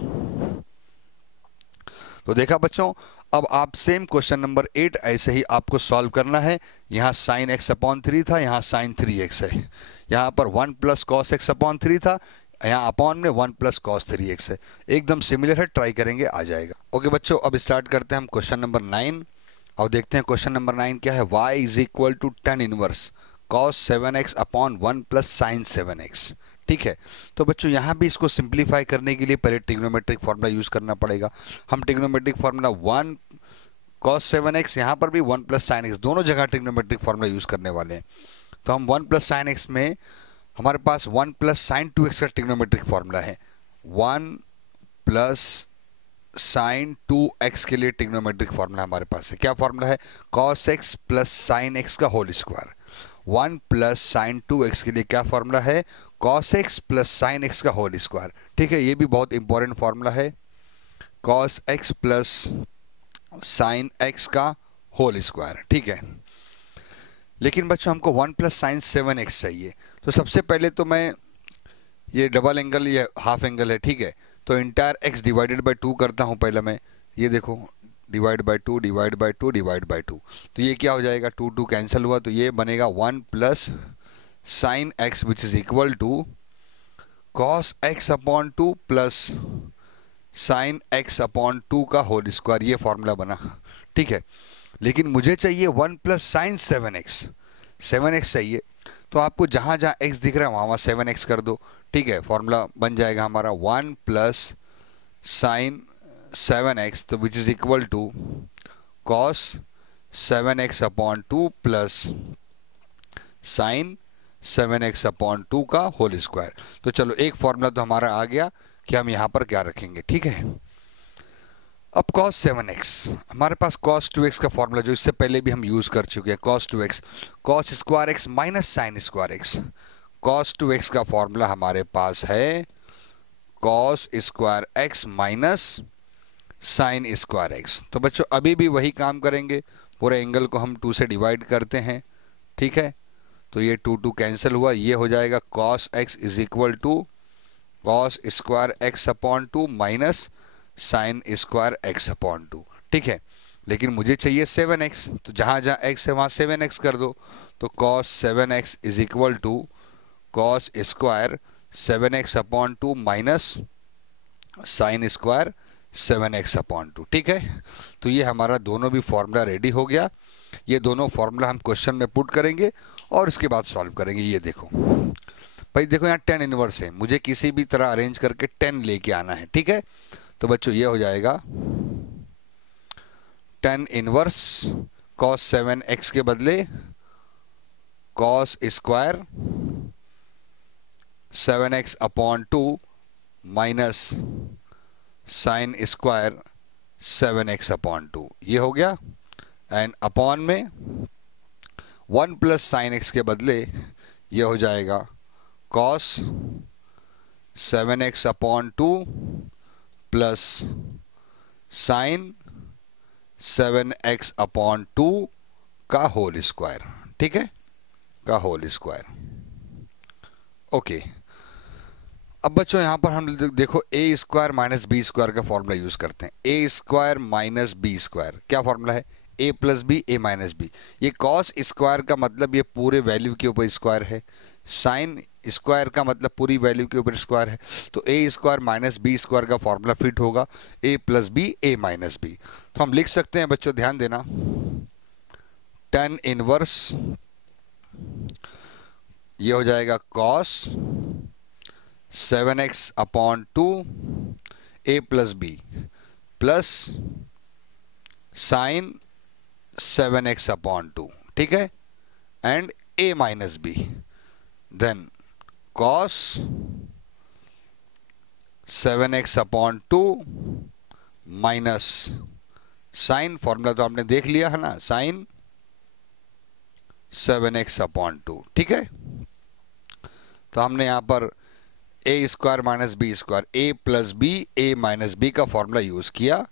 तो देखा बच्चों, अब आप same question number 8 ऐसे ही आपको solve करना है. यहाँ साइन x अपॉन 3 था, यहाँ साइन 3x है. यहाँ पर 1 प्लस कॉस x अपॉन 3 था, यहाँ अपॉन में 1 प्लस कॉस 3x है. एकदम सिमिलर है, ट्राई करेंगे आ जाएगा. ओके बच्चों, अब स्टार्ट करते हैं हम क्वेश्चन नंबर 9 और देखते हैं क्वेश्चन नंबर 9 क्या है. y is equal to tan inverse cos 7x upon 1 plus sine 7x. ठीक है, तो बच्चों यहाँ भी इसको सिंप्लीफाई करने के लिए पहले ट्रिग्नोमेट्रिक फार्मूला यूज करना पड़ेगा. हम ट्रिग्नोमेट्रिक फार्मूला 1 cos 7x, यहाँ पर भी 1 प्लस साइन एक्स, दोनों जगह ट्रिग्नोमेट्रिक फार्मूला यूज करने वाले हैं. तो हम 1 प्लस साइन एक्स में हमारे पास 1 प्लस साइन 2x का ट्रिग्नोमेट्रिक फार्मूला है. 1 प्लस साइन 2x के लिए ट्रिग्नोमेट्रिक फार्मूला हमारे पास है. क्या फार्मूला है? cos x plus sine x का whole square. 1 plus sine 2x के लिए क्या फार्मूला है? cos x plus sine x का होल स्क्वायर. ठीक है, ये भी बहुत इंपॉर्टेंट फार्मूला है, cos x plus sine x का होल स्क्वायर. ठीक है, लेकिन बच्चों हमको 1 प्लस साइन 7x चाहिए. तो सबसे पहले तो मैं ये डबल एंगल, ये हाफ एंगल है. ठीक है, तो इंटायर x डिवाइडेड बाय 2 करता हूँ पहले मैं. ये देखो, divide by 2 divide bye 2 divide bye 2, तो ये क्या हो जाएगा? 2 2 कैंसिल हुआ, तो ये बनेगा 1 plus sine x which is equal to cos x upon 2 plus sine x upon 2 का होल स्क्वायर. ये फॉर्मूला बना. ठीक है, लेकिन मुझे चाहिए 1 प्लस साइन 7x चाहिए. तो आपको जहाँ जहाँ x दिख रहा है वहाँ 7x कर दो. ठीक है, फॉर्मूला बन जाएगा हमारा 1 प्लस साइन 7x, तो which is equal to cos 7x upon 2 plus sine 7x upon 2 का होल स्क्वायर. तो चलो, एक फॉर्मूला तो हमारा आ गया कि हम यहाँ पर क्या रखेंगे. ठीक है, अब cos 7x, हमारे पास cos 2x का फॉर्मूला जो इससे पहले भी हम यूज कर चुके हैं, cos 2x cos square x minus sine square x. cos 2x का फॉर्मूला हमारे पास है cos square x minus sine square x. तो बच्चों अभी भी वही काम करेंगे, पूरे एंगल को हम 2 से डिवाइड करते हैं. ठीक है, तो ये 2 2 कैंसिल हुआ, ये हो जाएगा cos x is equal to cos square x upon 2 minus sine square x upon 2. ठीक है, लेकिन मुझे चाहिए 7x, तो जहाँ जहाँ x है वहाँ 7x कर दो. तो cos 7x is equal to cos square 7x upon 2 minus sine square 7x upon 2. ठीक है, तो ये हमारा दोनों भी फॉर्मूला रेडी हो गया. ये दोनों फॉर्मूला हम क्वेश्चन में पुट करेंगे और इसके बाद सॉल्व करेंगे. ये देखो भाई, देखो यहाँ tan इनवर्स है, मुझे किसी भी तरह अरेंज करके tan लेके आना है. ठीक है, तो बच्चों ये हो जाएगा tan इनवर्स cos 7x के बदले cos square 7x upon 2 minus sine square 7x upon 2. ये हो गया, एंड अपॉन में 1 प्लस साइन x के बदले ये हो जाएगा cos 7x upon 2 plus sine 7x upon 2 का होल स्क्वायर. ठीक है, का होल स्क्वायर. ओके, अब बच्चों यहाँ पर हम देखो a square minus B square का फॉर्मूला यूज करते हैं. a square minus B square क्या फॉर्मूला है? a plus B a minus B. ये cos स्क्वायर का मतलब ये पूरे वैल्यू के ऊपर स्क्वायर है, साइन स्क्वायर का मतलब पूरी वैल्यू के ऊपर स्क्वायर है. तो a square minus B square का फॉर्मूला फिट होगा a plus B a minus B. तो हम लिख सकते हैं बच्चों, ध्यान देना, tan इनवर्स ये हो जाएगा cos 7x upon 2 a plus B plus sine 7x upon 2. ठीक है, and a minus b, then cos 7x upon 2 minus sine, formula तो आपने देख लिया है ना, साइन 7x अपॉन 2। ठीक है, तो हमने यहां पर a square minus B square, a plus B a minus B का फॉर्मूला यूज किया,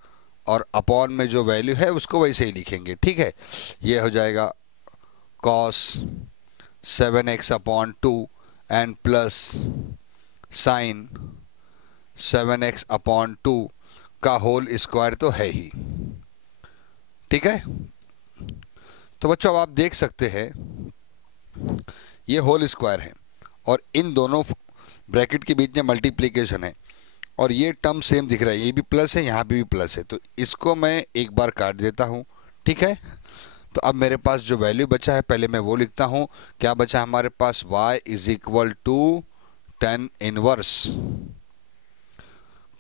और अपॉन में जो वैल्यू है उसको वैसे ही लिखेंगे। ठीक है, ये हो जाएगा cos 7x upon 2 and plus sine 7x upon 2 का होल स्क्वायर तो है ही। ठीक है, तो बच्चों अब आप देख सकते हैं ये होल स्क्वायर है और इन दोनों ब्रैकेट के बीच में मल्टीप्लिकेशन है, और ये टर्म सेम दिख रहा है, ये भी प्लस है, यहाँ पे भी प्लस है, तो इसको मैं एक बार काट देता हूँ। ठीक है, तो अब मेरे पास जो वैल्यू बचा है पहले मैं वो लिखता हूँ। क्या बचा हमारे पास? y is equal to tan inverse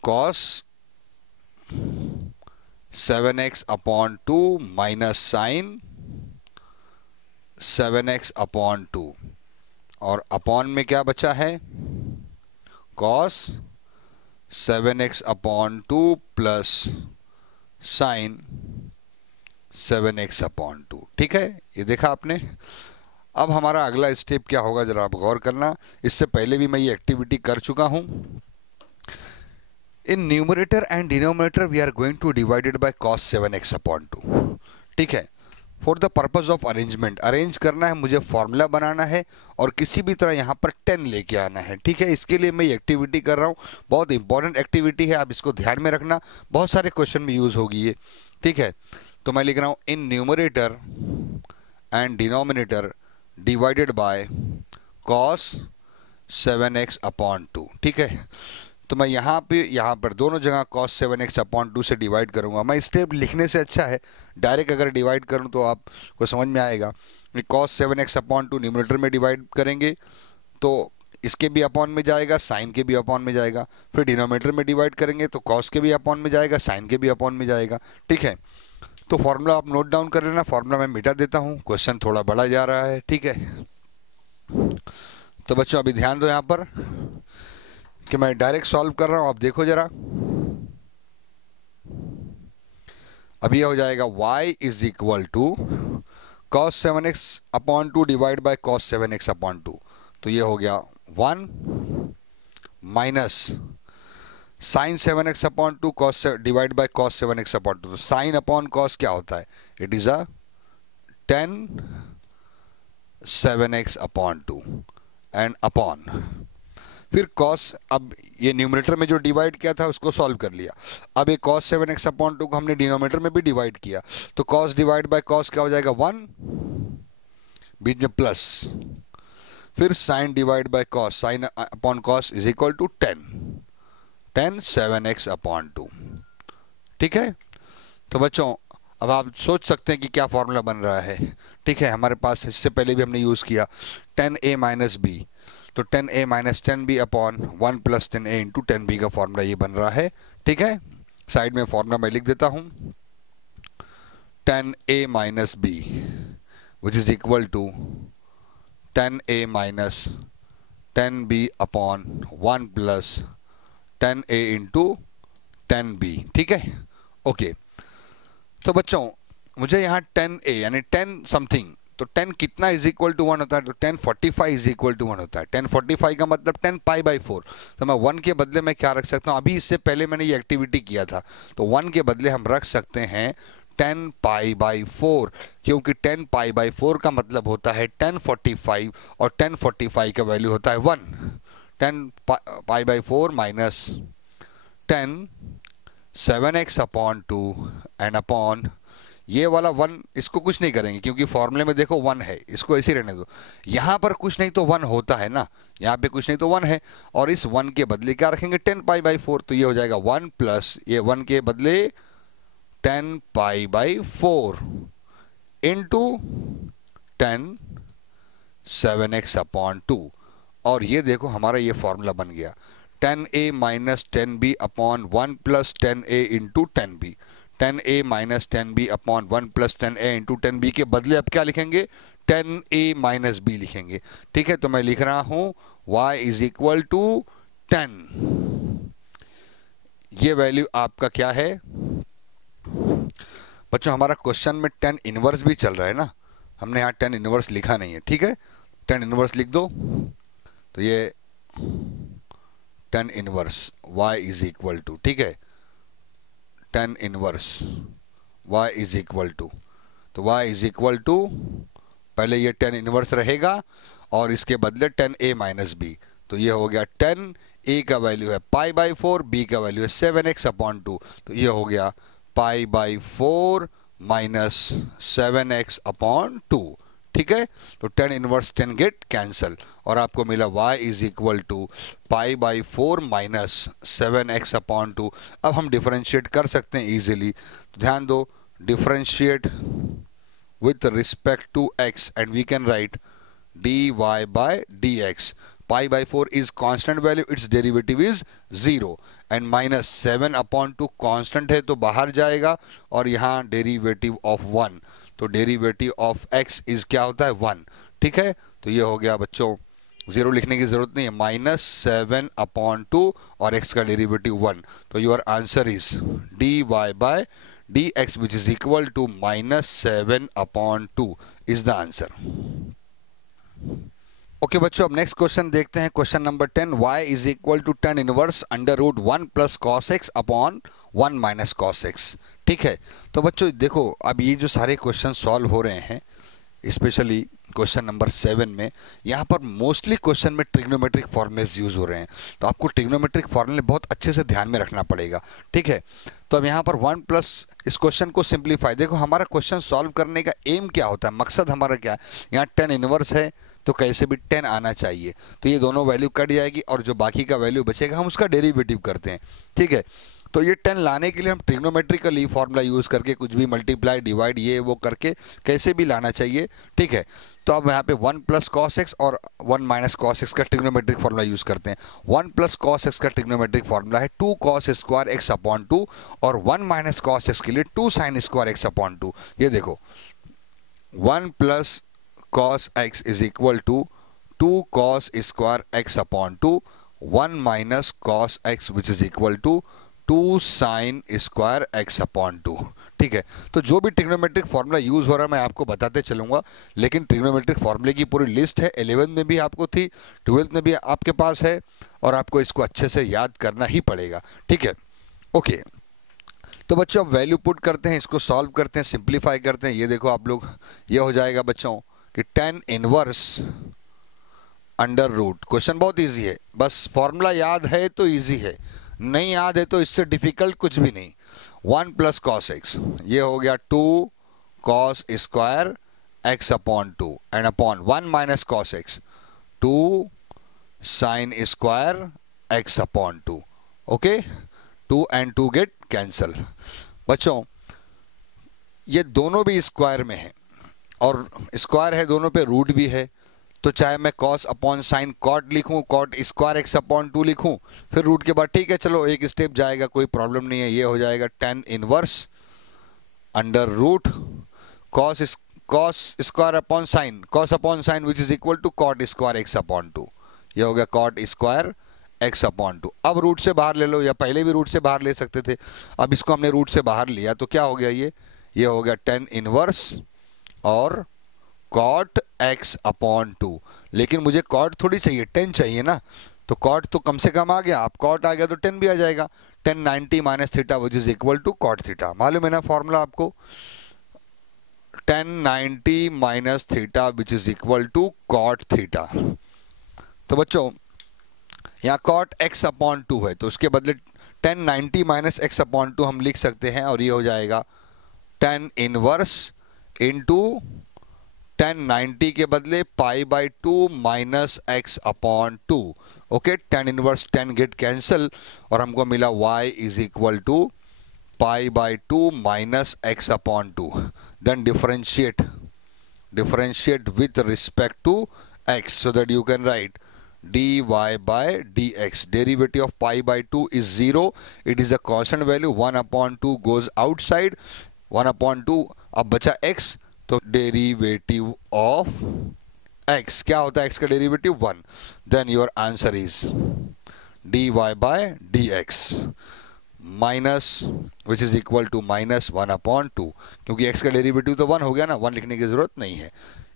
cos 7x upon 2 minus sine 7x upon 2, और अपॉन में क्या बचा है? cos 7x upon 2 plus sine 7x upon 2। ठीक है, ये देखा आपने। अब हमारा अगला स्टेप क्या होगा जरा आप गौर करना, इससे पहले भी मैं ये एक्टिविटी कर चुका हूं। In numerator and denominator we are going to divided by cos 7x upon 2। ठीक है, for the purpose of arrangement, arrange करना है मुझे, फॉर्मूला बनाना है और किसी भी तरह यहाँ पर 10 लेके आना है। ठीक है, इसके लिए मैं ये एक्टिविटी कर रहा हूँ, बहुत इंपॉर्टेंट एक्टिविटी है, आप इसको ध्यान में रखना, बहुत सारे क्वेश्चन में यूज होगी ये। ठीक है, तो मैं लिख रहा हूँ इन numerator and denominator divided by cos 7x upon 2। ठीक है, तो मैं यहाँ पर दोनों जगह cos 7x अपॉन 2 से डिवाइड करूँगा। मैं स्टेप लिखने से अच्छा है डायरेक्ट अगर डिवाइड करूँ तो आपको समझ में आएगा। cos 7x अपॉन 2 न्यूमरेटर में डिवाइड करेंगे तो इसके भी अपॉन में जाएगा, साइन के भी अपॉन में जाएगा, फिर डिनोमिनेटर में डिवाइड करेंगे तो cos के भी अपॉन में जाएगा, साइन के भी अपॉन में जाएगा। ठीक है, तो फॉर्मूला आप नोट डाउन कर लेना, फॉर्मूला मैं मिटा देता हूँ, क्वेश्चन थोड़ा बड़ा जा रहा है। ठीक है, तो बच्चों अभी ध्यान दो यहाँ पर कि मैं डायरेक्ट सॉल्व कर रहा हूँ, आप देखो जरा। अब ये हो जाएगा y is equal to cos 7x upon 2 divide by cos 7x upon 2, तो ये हो गया 1 minus sine 7x upon 2 cos divide by cos 7x upon 2, तो साइन अपॉन cos क्या होता है? It is a tan 7x upon 2 and upon, फिर cos, अब ये न्यूमरेटर में जो डिवाइड किया था उसको सॉल्व कर लिया, अब ये cos 7x अपॉन 2 को हमने डिनोमिनेटर में भी डिवाइड किया, तो cos डिवाइड बाय cos क्या हो जाएगा? 1, बीच में प्लस, फिर sin divide by cos, sin upon cos is equal to tan 7x upon 2। ठीक है, तो बच्चों अब आप सोच सकते हैं कि क्या फॉर्मूला बन रहा है। ठीक है, हमारे पास इससे पहले भी हमने यूज़ किया tan a माइनस बी, तो tan a minus tan b upon 1 plus tan a into tan b का फॉर्मूला ये बन रहा है। ठीक है, साइड में फॉर्मूला मैं लिख देता हूँ, tan a minus b which is equal to tan a minus tan b upon 1 plus tan a into tan b। ठीक है, ओके, तो बच्चों मुझे यहाँ tan a यानी 10 समथिंग, तो 10 कितना इज इक्वल टू 1 होता है? तो 10 45 इज इक्वल टू 1 होता है। 10 45 का मतलब 10 पाई बाई 4, तो मैं 1 के बदले में क्या रख सकता हूँ? अभी इससे पहले मैंने ये एक्टिविटी किया था, तो 1 के बदले हम रख सकते हैं 10 पाई बाई 4, क्योंकि 10 पाई बाई 4 का मतलब होता है 10 45 और 10 45 का वैल्यू होता है 1। 10 पाई by 4 minus 10 7x upon 2 and upon ये वाला 1, इसको कुछ नहीं करेंगे क्योंकि फॉर्मूले में देखो 1 है, इसको ऐसे रहने दो। यहाँ पर कुछ नहीं तो 1 होता है ना, यहाँ पे कुछ नहीं तो 1 है, और इस 1 के बदले क्या रखेंगे? 10 पाई बाई 4, तो ये हो जाएगा 1 प्लस ये 1 के बदले 10 पाई बाई 4 इंटू 10 7x अपॉन 2, और ये देखो हमारा ये फॉर्मूला बन गया tan a minus tan b upon 1 plus tan a into tan b। tan a minus tan b upon 1 plus tan a into tan b के बदले अब क्या लिखेंगे? 10a माइनस बी लिखेंगे। ठीक है, तो मैं लिख रहा हूं y इज इक्वल टू 10। ये वैल्यू आपका क्या है बच्चों? हमारा क्वेश्चन में 10 इनवर्स भी चल रहा है ना, हमने यहाँ 10 इनवर्स लिखा नहीं है। ठीक है, 10 इनवर्स लिख दो, तो ये 10 inverse y is equal to, ठीक है, 10 inverse y is equal to, तो y इज इक्वल टू, पहले ये 10 इनवर्स रहेगा और इसके बदले 10a माइनस बी, तो ये हो गया 10, a का वैल्यू है पाई बाई 4, b का वैल्यू है 7x अपॉन 2, तो ये हो गया पाई बाई 4 माइनस 7x अपॉन 2। ठीक है, तो 10 इनवर्स 10 गेट कैंसल और आपको मिला y is equal to pi by 4 minus 7x upon 2। अब हम डिफरेंशिएट कर सकते हैं इजीली, तो ध्यान दो, differentiate with respect to x and we can write dy by dx. Pi by 4 is constant value, its derivative is 0 and minus 7 upon 2 constant है तो बाहर जाएगा और यहाँ derivative of 1, तो derivative of x is क्या होता है 1। ठीक है, तो ये हो गया बच्चों, 0 लिखने की जरूरत नहीं है, माइनस 7 अपॉन 2 और x का डेरिवेटिव 1, तो your answer is dy by dx which is equal to minus 7 upon 2 is the answer. Okay बच्चों, अब नेक्स्ट क्वेश्चन देखते हैं, question number 10, y is equal to tan inverse under root 1 plus cos x upon 1 minus cos x। ठीक है, तो बच्चों देखो, अब ये जो सारे क्वेश्चन सॉल्व हो रहे हैं, स्पेशली क्वेश्चन नंबर 7 में, यहाँ पर मोस्टली क्वेश्चन में ट्रिग्नोमेट्रिक फॉर्मूलेज यूज हो रहे हैं, तो आपको ट्रिग्नोमेट्रिक फॉर्मूले बहुत अच्छे से ध्यान में रखना पड़ेगा। ठीक है, तो अब यहाँ पर 1 प्लस, इस क्वेश्चन को सिंप्लीफाई, देखो हमारा क्वेश्चन सॉल्व करने का एम क्या होता है, मकसद हमारा क्या है, यहाँ 10 इनवर्स है तो कैसे भी 10 आना चाहिए, तो ये दोनों वैल्यू कट जाएगी और जो बाकी का वैल्यू बचेगा हम उसका डेरिवेटिव करते हैं। ठीक है, तो ये 10 लाने के लिए हम ट्रिग्नोमेट्रिकली फॉर्मूला यूज़ करके कुछ भी मल्टीप्लाई डिवाइड ये वो करके कैसे भी लाना चाहिए। ठीक है, तो अब यहाँ पे 1 प्लस कॉस एक्स और 1 माइनस कॉस एक्स का ट्रिग्नोमेट्रिक फॉर्मूला यूज़ करते हैं। 1 प्लस कॉस एक्स का ट्रिग्नोमेट्रिक फॉर्मूला है 2 कॉस स्क्वायर एक्स अपॉन 2 और 1 माइनस कॉस एक्स के लिए 2 साइन स्क्वायर एक्स अपॉन 2। ये देखो 1 plus cos x is equal to 2 cos square x upon 2, 1 minus cos x which is equal to 2 sine square x upon 2। ठीक है, तो जो भी ट्रिग्नोमेट्रिक फॉर्मूला यूज हो रहा है मैं आपको बताते चलूंगा, लेकिन ट्रिग्नोमेट्रिक फॉर्मूले की पूरी लिस्ट है, 11th में भी आपको थी, 12th में भी आपके पास है और आपको इसको अच्छे से याद करना ही पड़ेगा। ठीक है, ओके, तो बच्चों अब वैल्यू पुट करते हैं, इसको सॉल्व करते हैं, सिंप्लीफाई करते हैं। ये देखो आप लोग, ये हो जाएगा बच्चों कि 10 इनवर्स अंडर रूट, क्वेश्चन बहुत ईजी है, बस फॉर्मूला याद है तो ईजी है, नहीं याद है तो इससे डिफिकल्ट कुछ भी नहीं। 1 प्लस कॉस एक्स, ये हो गया 2 cos square x upon 2 and upon 1 minus cos x 2 sine square x upon 2। Okay, 2 and 2 get cancel. बच्चों ये दोनों भी स्क्वायर में है और स्क्वायर है दोनों पे रूट भी है, तो चाहे मैं कॉस अपॉन साइन कॉट लिखूं, कॉट स्क्वायर एक्स अपॉन 2 लिखूं, फिर रूट के बाद ठीक है चलो एक स्टेप जाएगा, कोई प्रॉब्लम नहीं है। ये हो जाएगा 10 inverse under root cos square upon sine, cos upon sine which is equal to cot square x upon 2। ये हो गया कॉट स्क्वायर एक्स अपॉन 2। अब रूट से बाहर ले लो, या पहले भी रूट से बाहर ले सकते थे, अब इसको हमने रूट से बाहर लिया तो क्या हो गया, ये हो गया 10 इनवर्स और कॉट x अपॉन 2। लेकिन मुझे कॉट थोड़ी चाहिए, 10 चाहिए ना, तो कॉट तो कम से कम आ गया, आप कॉट आ गया तो 10 भी आ जाएगा। 10 90 minus theta which is equal to cot theta, मालूम है ना फॉर्मूला आपको, 10 90 minus theta which is equal to cot theta. तो बच्चों यहाँ कॉट x अपॉन 2 है तो उसके बदले 10 90 माइनस x अपॉन 2 हम लिख सकते हैं और ये हो जाएगा 10 इनवर्स इंटू 10 90 के बदले pi by 2 minus x upon 2। Okay, 10 inverse 10 get cancel और हमको मिला y is equal to pi by 2 minus x upon 2। Then differentiate with respect to x so that you can write dy by dx. Derivative of pi by 2 is 0. It is a constant value. 1 upon 2 goes outside. 1 upon 2 अब बचा x, तो derivative of x क्या होता है, x का derivative 1, then your answer is dy by dx minus which is equal to -1/2, क्योंकि x का derivative तो 1 हो गया ना, 1 लिखने की जरूरत नहीं है,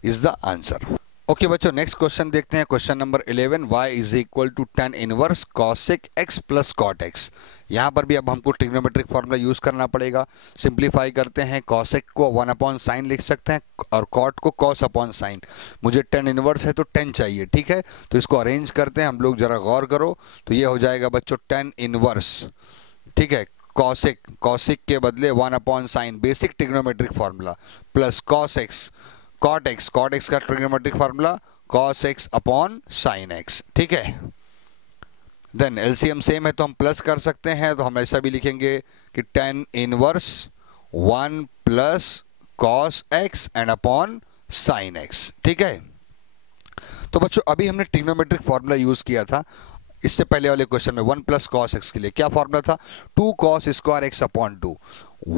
इज द आंसर। ओके बच्चों, नेक्स्ट क्वेश्चन देखते हैं, question number 11, y is equal to tan inverse cosec x plus cot x। यहाँ पर भी अब हमको ट्रिग्नोमेट्रिक फॉर्मूला यूज करना पड़ेगा। सिंप्लीफाई करते हैं, cosec को 1/sin लिख सकते हैं और cot को cos/sin। मुझे tan इनवर्स है तो 10 चाहिए, ठीक है, तो इसको अरेंज करते हैं हम लोग, जरा गौर करो। तो ये हो जाएगा बच्चों tan इनवर्स, ठीक है, cosec के बदले 1/sin, basic trigonometric formula, plus cos x cot x का trigonometric formula cos x upon sin x, ठीक है। देन एलसीएम सेम है तो हम प्लस कर सकते हैं, तो हम ऐसा भी लिखेंगे कि tan inverse 1 plus cos x and upon sin x, ठीक है। तो बच्चों अभी हमने ट्रिग्नोमेट्रिक फार्मूला यूज किया था, इससे पहले वाले क्वेश्चन में 1 प्लस cos x के लिए क्या फॉर्मूला था, 2 cos square x upon 2।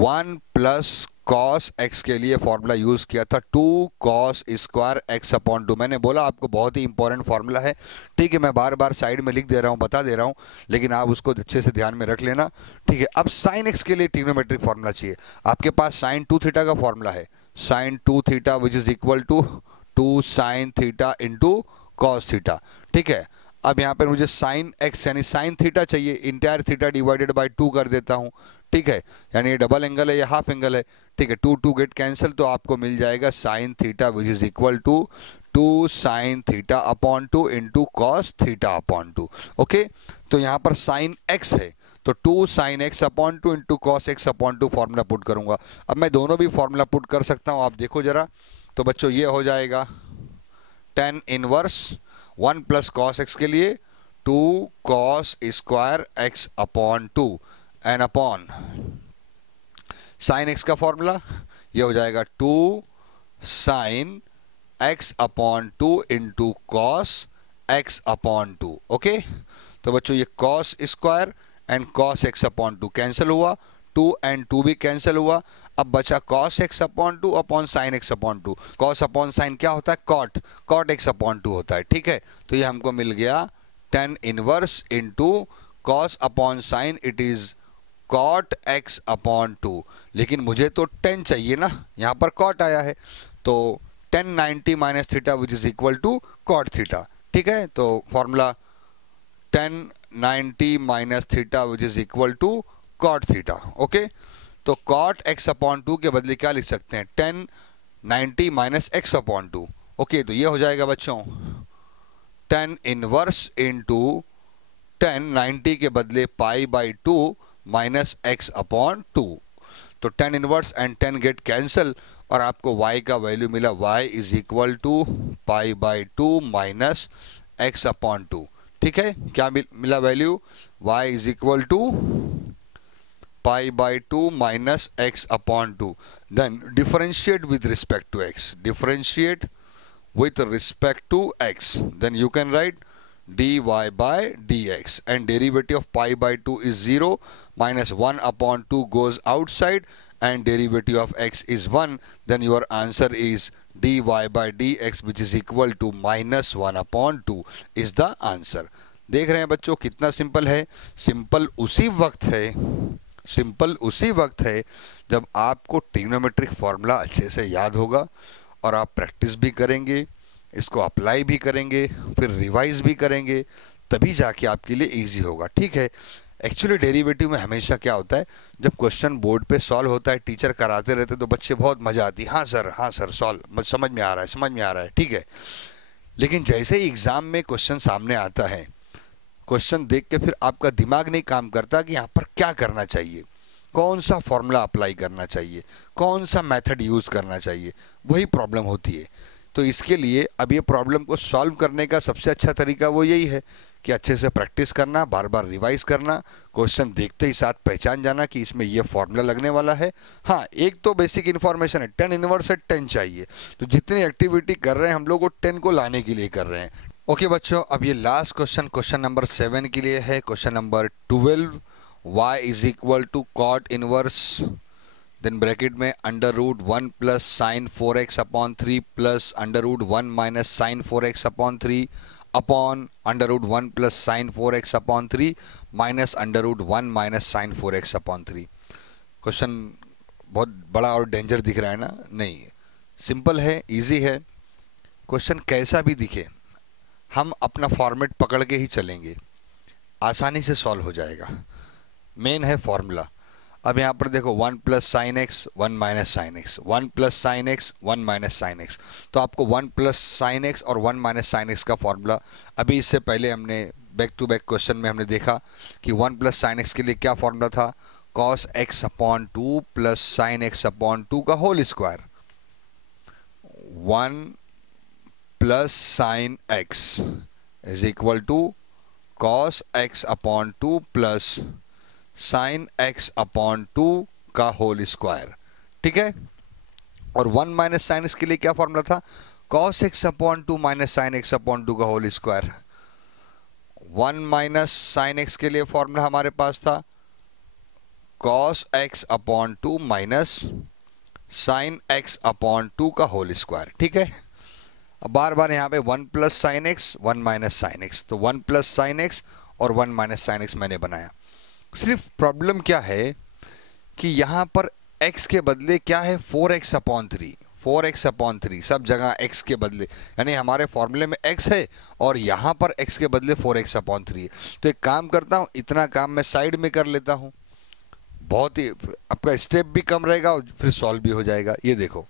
1 plus cos x के लिए फॉर्मूला यूज किया था 2 cos स्क्वायर x अपॉन 2। मैंने बोला आपको बहुत ही इंपॉर्टेंट फॉर्मूला है, ठीक है, मैं बार बार साइड में लिख दे रहा हूँ, बता दे रहा हूँ, लेकिन आप उसको अच्छे से ध्यान में रख लेना, ठीक है। अब sin x के लिए ट्रिग्नोमेट्रिक फॉर्मूला चाहिए। आपके पास sin 2 थीटा का फॉर्मूला है, sin 2 theta which is equal to 2 sin theta into cos theta, ठीक है। अब यहाँ पर मुझे sin x यानी sin थीटा चाहिए, इंटायर थीटा डिवाइडेड बाय 2 कर देता हूँ, ठीक है, यानी ये डबल एंगल है या हाफ एंगल है, ठीक है, 2 गेट कैंसिल, तो आपको मिल जाएगा sin theta which is equal to 2 sin theta upon 2 into cos theta upon 2। Okay, तो यहाँ पर sin x है तो 2 sin x upon 2 into cos x upon 2 formula put करूंगा। अब मैं दोनों भी फॉर्मूला पुट कर सकता हूँ, आप देखो जरा। तो बच्चों ये हो जाएगा tan inverse 1 plus cos x के लिए 2 cos square x upon 2 and upon sine x का फॉर्मूला ये हो जाएगा 2 sine x upon 2 into cos x upon 2। Okay, तो बच्चों ये cos square and cos x upon 2 cancel हुआ, 2 एंड 2 भी कैंसिल हुआ। अब बचा cos x upon 2 upon sin x upon 2। cos upon sin क्या होता है, cot x अपॉन 2 होता है, ठीक है। तो ये हमको मिल गया tan inverse into cos upon sin, it is cot x upon 2। लेकिन मुझे तो 10 चाहिए ना, यहाँ पर cot आया है, तो tan 90 minus theta which is equal to cot theta, ठीक है। तो formula tan 90 minus theta which is equal to cot theta. Okay, तो cot x अपॉन 2 के बदले क्या लिख सकते हैं, tan 90 minus x upon 2। Okay, तो ये हो जाएगा बच्चों tan इनवर्स इंटू tan 90 के बदले pi by 2 minus x upon 2। तो tan inverse and tan get cancel और आपको y का वैल्यू मिला, y is equal to pi by 2 minus x upon 2, ठीक है। क्या मिला value, y is equal to pi by 2 minus x upon 2। Then differentiate with respect to x, differentiate with respect to x, then you can write dy by dx and derivative of pi by 2 is 0, minus 1 upon 2 goes outside and derivative of x is 1, then your answer is dy by dx which is equal to minus 1 upon 2 is the answer। देख रहे हैं बच्चों कितना simple है। Simple उसी वक्त है जब आपको ट्रिग्नोमेट्रिक फॉर्मूला अच्छे से याद होगा और आप प्रैक्टिस भी करेंगे, इसको अप्लाई भी करेंगे, फिर रिवाइज भी करेंगे, तभी जाके आपके लिए इजी होगा, ठीक है। एक्चुअली डेरिवेटिव में हमेशा क्या होता है, जब क्वेश्चन बोर्ड पे सॉल्व होता है, टीचर कराते रहते तो बच्चे बहुत मजा आती है, हाँ सर सॉल्व समझ में आ रहा है, ठीक है। लेकिन जैसे ही एग्जाम में क्वेश्चन सामने आता है, क्वेश्चन देख के फिर आपका दिमाग नहीं काम करता कि यहाँ पर क्या करना चाहिए, कौन सा फॉर्मूला अप्लाई करना चाहिए, कौन सा मेथड यूज़ करना चाहिए, वही प्रॉब्लम होती है। तो इसके लिए अब ये प्रॉब्लम को सॉल्व करने का सबसे अच्छा तरीका वो यही है कि अच्छे से प्रैक्टिस करना, बार बार रिवाइज करना, क्वेश्चन देखते ही साथ पहचान जाना कि इसमें ये फॉर्मूला लगने वाला है। हाँ, एक तो बेसिक इन्फॉर्मेशन है, tan इनवर्स है, 10 चाहिए, तो जितनी एक्टिविटी कर रहे हैं हम लोग वो 10 को लाने के लिए कर रहे हैं। ओके बच्चों, अब ये लास्ट क्वेश्चन नंबर 7 के लिए है। Question number 12, y is equal to cot inverse, then bracket में under root 1 plus sine 4x upon 3 plus under root 1 minus sine 4x upon 3 upon under root 1 plus sine 4x upon 3 minus under root 1 minus sine 4x upon 3। Question बहुत बड़ा और danger दिख रहा है ना? नहीं, simple है, इजी है। क्वेश्चन कैसा भी दिखे हम अपना फॉर्मेट पकड़ के ही चलेंगे, आसानी से सॉल्व हो जाएगा। मेन है फॉर्मूला। अब यहाँ पर देखो 1 plus sine x 1 minus sine x, 1 plus sine x 1 minus sine x, तो आपको 1 प्लस साइन एक्स और 1 माइनस साइन एक्स का फॉर्मूला, अभी इससे पहले हमने बैक टू बैक क्वेश्चन में हमने देखा कि 1 प्लस साइन एक्स के लिए क्या फॉर्मूला था, cos x upon 2 plus sine x upon 2 का whole square. 1 plus sine x is equal to cos x upon 2 plus sine x upon 2 का होल स्क्वायर, ठीक है। और 1 माइनस साइन एक्स के लिए क्या फॉर्मूला था, cos x upon 2 minus sine x upon 2 का whole square. 1 minus sine x के लिए फॉर्मूला हमारे पास था cos x upon 2 minus sine x upon 2 का होल स्क्वायर, ठीक है। अब बार बार यहाँ पे 1 plus sine x 1 minus sine x, तो 1 प्लस साइन एक्स और 1 माइनस साइन एक्स मैंने बनाया। सिर्फ प्रॉब्लम क्या है कि यहाँ पर x के बदले क्या है 4x अपॉन 3, 4x अपॉन 3, सब जगह x के बदले, यानी हमारे फॉर्मूले में x है और यहाँ पर x के बदले 4x अपॉन 3 है। तो एक काम करता हूँ, इतना काम मैं साइड में कर लेता हूँ, बहुत ही आपका स्टेप भी कम रहेगा और फिर सॉल्व भी हो जाएगा। ये देखो,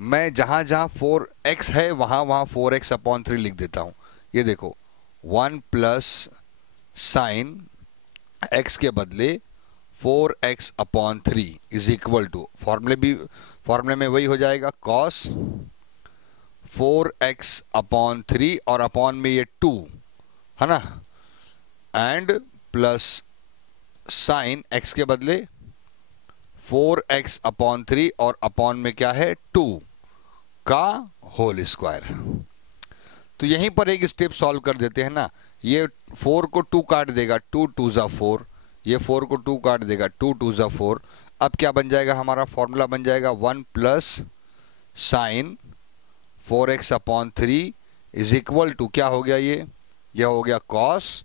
मैं जहाँ जहाँ 4x है वहाँ वहाँ 4x अपॉन 3 लिख देता हूँ। ये देखो 1 प्लस साइन x के बदले 4x upon 3 is equal to, फॉर्मूले में वही हो जाएगा cos 4x अपॉन 3 और अपॉन में ये 2 है ना, एंड प्लस साइन x के बदले 4x अपॉन 3 और अपॉन में क्या है 2 का होल स्क्वायर। तो यहीं पर एक स्टेप सॉल्व कर देते हैं ना। ये 4 को 2 काट देगा, 2 2 ज़ा 4, ये 4 को 2 काट देगा, 2 2 ज़ा 4। अब क्या बन जाएगा, हमारा फॉर्मूला बन जाएगा 1 plus sine 4x upon 3 is equal to, क्या हो गया ये हो गया कॉस,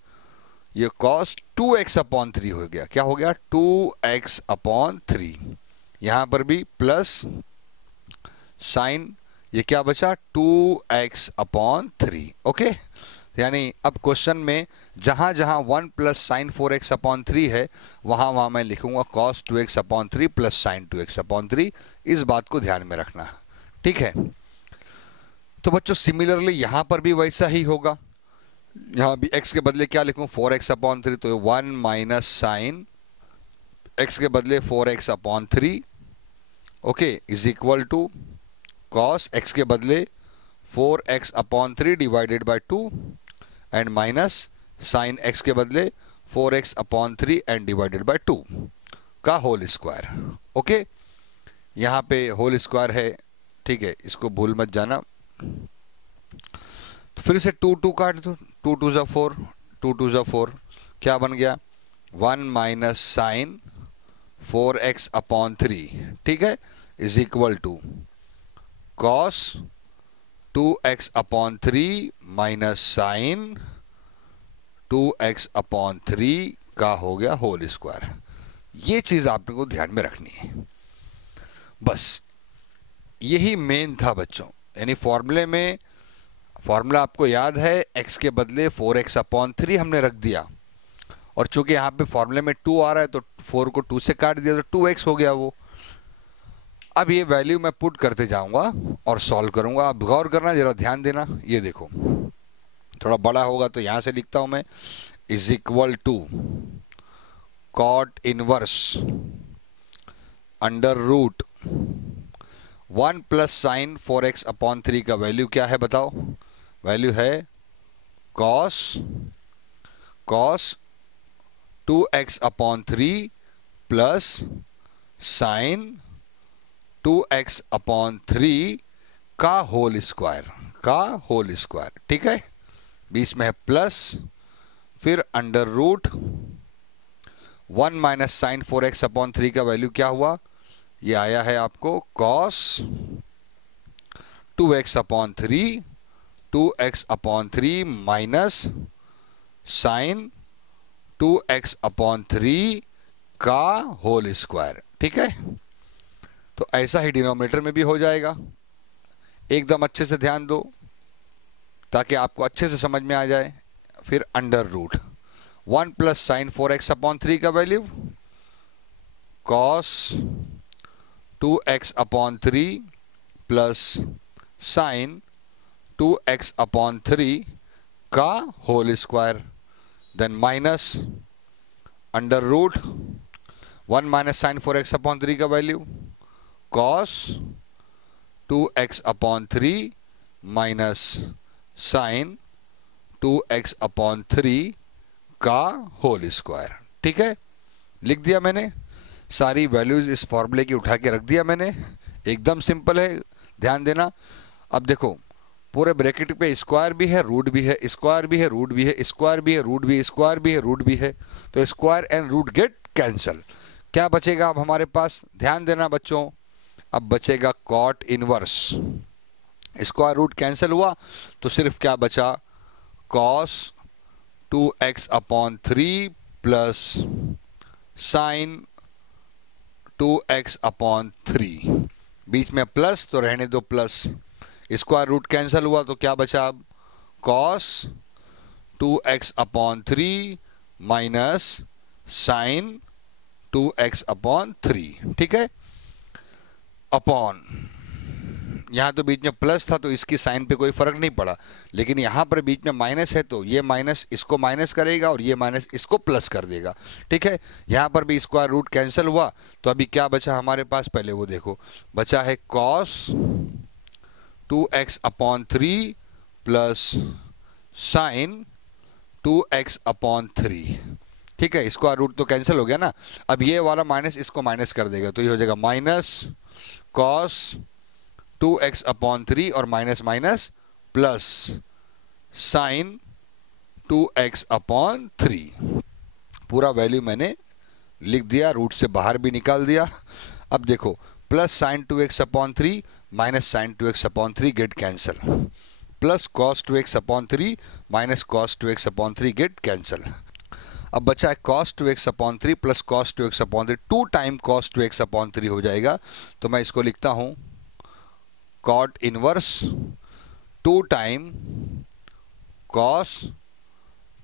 ये कॉस 2x अपॉन 3 हो गया, क्या हो गया 2x अपॉन 3। यहाँ पर भी प्लस साइन, ये क्या बचा 2x अपॉन 3, ओके। यानी अब क्वेश्चन में जहाँ जहाँ 1 प्लस साइन 4x अपॉन 3 है वहाँ वहाँ मैं लिखूंगा cos 2x upon 3 plus sine 2x upon 3। इस बात को ध्यान में रखना, ठीक है। तो बच्चों सिमिलरली यहाँ पर भी वैसा ही होगा, यहाँ भी x के बदले क्या लिखूँ 4x अपॉन 3, तो 1 माइनस साइन x के बदले 4x upon 3, okay, is equal to cos x के बदले 4x upon 3 divided by 2 and minus sine x के बदले 4x upon 3 and divided by 2 का होल स्क्वायर, ओके। यहाँ पे होल स्क्वायर है, ठीक है, इसको भूल मत जाना। तो फिर से 2 2 काट दो, 2 2 ज़ा 4, 2 2 ज़ा 4, क्या बन गया 1 माइनस साइन 4x अपॉन 3, ठीक है, is equal to cos 2x upon 3 minus sine 2x upon 3 का हो गया होल स्क्वायर। ये चीज़ आपने को ध्यान में रखनी है, बस यही मेन था बच्चों। यानी फॉर्मूले में, फॉर्मूला आपको याद है, x के बदले 4x अपॉन 3 हमने रख दिया, और चूंकि यहाँ पे फॉर्मूले में 2 आ रहा है तो 4 को 2 से काट दिया तो 2x हो गया वो। अब ये वैल्यू मैं पुट करते जाऊंगा और सॉल्व करूंगा। आप गौर करना, जरा ध्यान देना। ये देखो थोड़ा बड़ा होगा तो यहां से लिखता हूं मैं, is equal to cot inverse under root 1 plus sine 4x upon 3 का वैल्यू क्या है बताओ, वैल्यू है cos 2x upon 3 plus sine 2x upon 3 का होल स्क्वायर, ठीक है। बीच में है प्लस, फिर under root 1 minus sine 4x upon 3 का वैल्यू क्या हुआ, ये आया है आपको cos 2x upon 3, 2x upon 3 minus sine 2x upon 3 का होल स्क्वायर। ठीक है, तो ऐसा ही डिनोमिनेटर में भी हो जाएगा। एकदम अच्छे से ध्यान दो ताकि आपको अच्छे से समझ में आ जाए। फिर under root 1 plus sine 4x upon 3 का value cos 2x upon 3 plus sine 2x upon 3 का whole square, then minus under root 1 minus sine 4x upon 3 का value cos 2x upon 3 minus sine 2x upon 3 का whole square. ठीक है, लिख दिया मैंने, सारी वैल्यूज इस फॉर्मूले की उठा के रख दिया मैंने। एकदम सिंपल है, ध्यान देना। अब देखो पूरे ब्रैकेट पे स्क्वायर भी है, रूट भी है, स्क्वायर भी है, रूट भी है, स्क्वायर भी है, रूट भी है, स्क्वायर भी है, रूट भी है। तो square and root get cancel. क्या बचेगा अब हमारे पास? ध्यान देना बच्चों, अब बचेगा cot inverse. Square root cancel हुआ तो सिर्फ क्या बचा? cos 2x upon 3 plus sine 2x upon 3। बीच में प्लस तो रहने दो प्लस। स्क्वायर रूट कैंसिल हुआ तो क्या बचा अब? cos 2x upon 3 minus sine 2x upon 3। ठीक है, अपॉन, यहाँ तो बीच में प्लस था तो इसकी साइन पे कोई फर्क नहीं पड़ा, लेकिन यहाँ पर बीच में माइनस है तो ये माइनस इसको माइनस करेगा और ये माइनस इसको प्लस कर देगा। ठीक है, यहाँ पर भी स्क्वायर रूट कैंसिल हुआ तो अभी क्या बचा हमारे पास? पहले वो देखो, बचा है cos 2x upon 3 plus sine 2x upon 3। ठीक है, स्क्वायर रूट तो कैंसिल हो गया ना। अब ये वाला माइनस इसको माइनस कर देगा तो ये हो जाएगा माइनस cos 2x अपॉन 3 और minus minus plus sine 2x upon 3। पूरा वैल्यू मैंने लिख दिया, रूट से बाहर भी निकाल दिया। अब देखो plus sine 2x upon 3 minus sine 2x upon 3 get cancel, plus cos 2x upon 3 minus cos 2x upon 3 get cancel. अब बचा है cos 2x upon 3 plus cos 2x upon 3, 2 time cos 2x upon 3 हो जाएगा। तो मैं इसको लिखता हूं cot inverse 2 time cos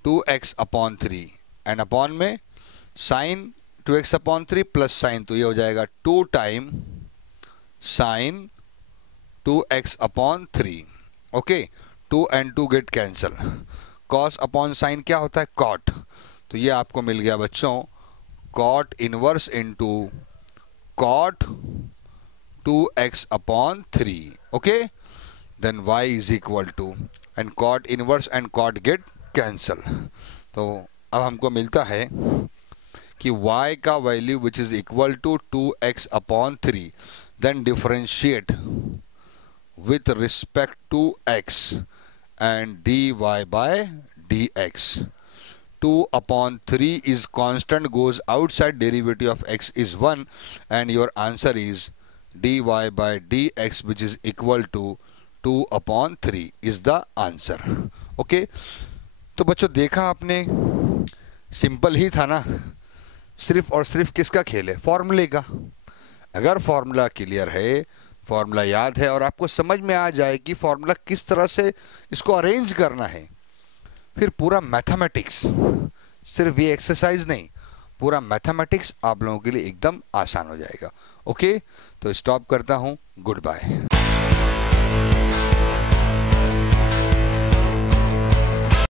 2x upon 3 and upon में sine 2x upon 3 plus sign, तो ये हो जाएगा 2 time sine 2x upon 3। Okay, 2 and 2 get cancel. cos upon sine क्या होता है? cot। तो ये आपको मिल गया बच्चों cot inverse into cot 2x upon 3। Okay, then y is equal to and cot inverse and cot get cancel. तो अब हमको मिलता है कि y का value which is equal to 2x upon 3, then differentiate with respect to x and dy by dx. 2 upon 3 is constant, goes outside, derivative of x is 1 and your answer is dy by dx which is equal to 2 upon 3 is the answer. Okay, तो बच्चों देखा आपने, simple ही था ना। सिर्फ और सिर्फ किसका खेल है? फॉर्मूले का। अगर फॉर्मूला क्लियर है, फॉर्मूला याद है और आपको समझ में आ जाए कि फॉर्मूला किस तरह से इसको अरेंज करना है, फिर पूरा मैथमेटिक्स, सिर्फ ये एक्सरसाइज नहीं, पूरा मैथमेटिक्स आप लोगों के लिए एकदम आसान हो जाएगा। ओके, तो स्टॉप करता हूँ, गुड बाय।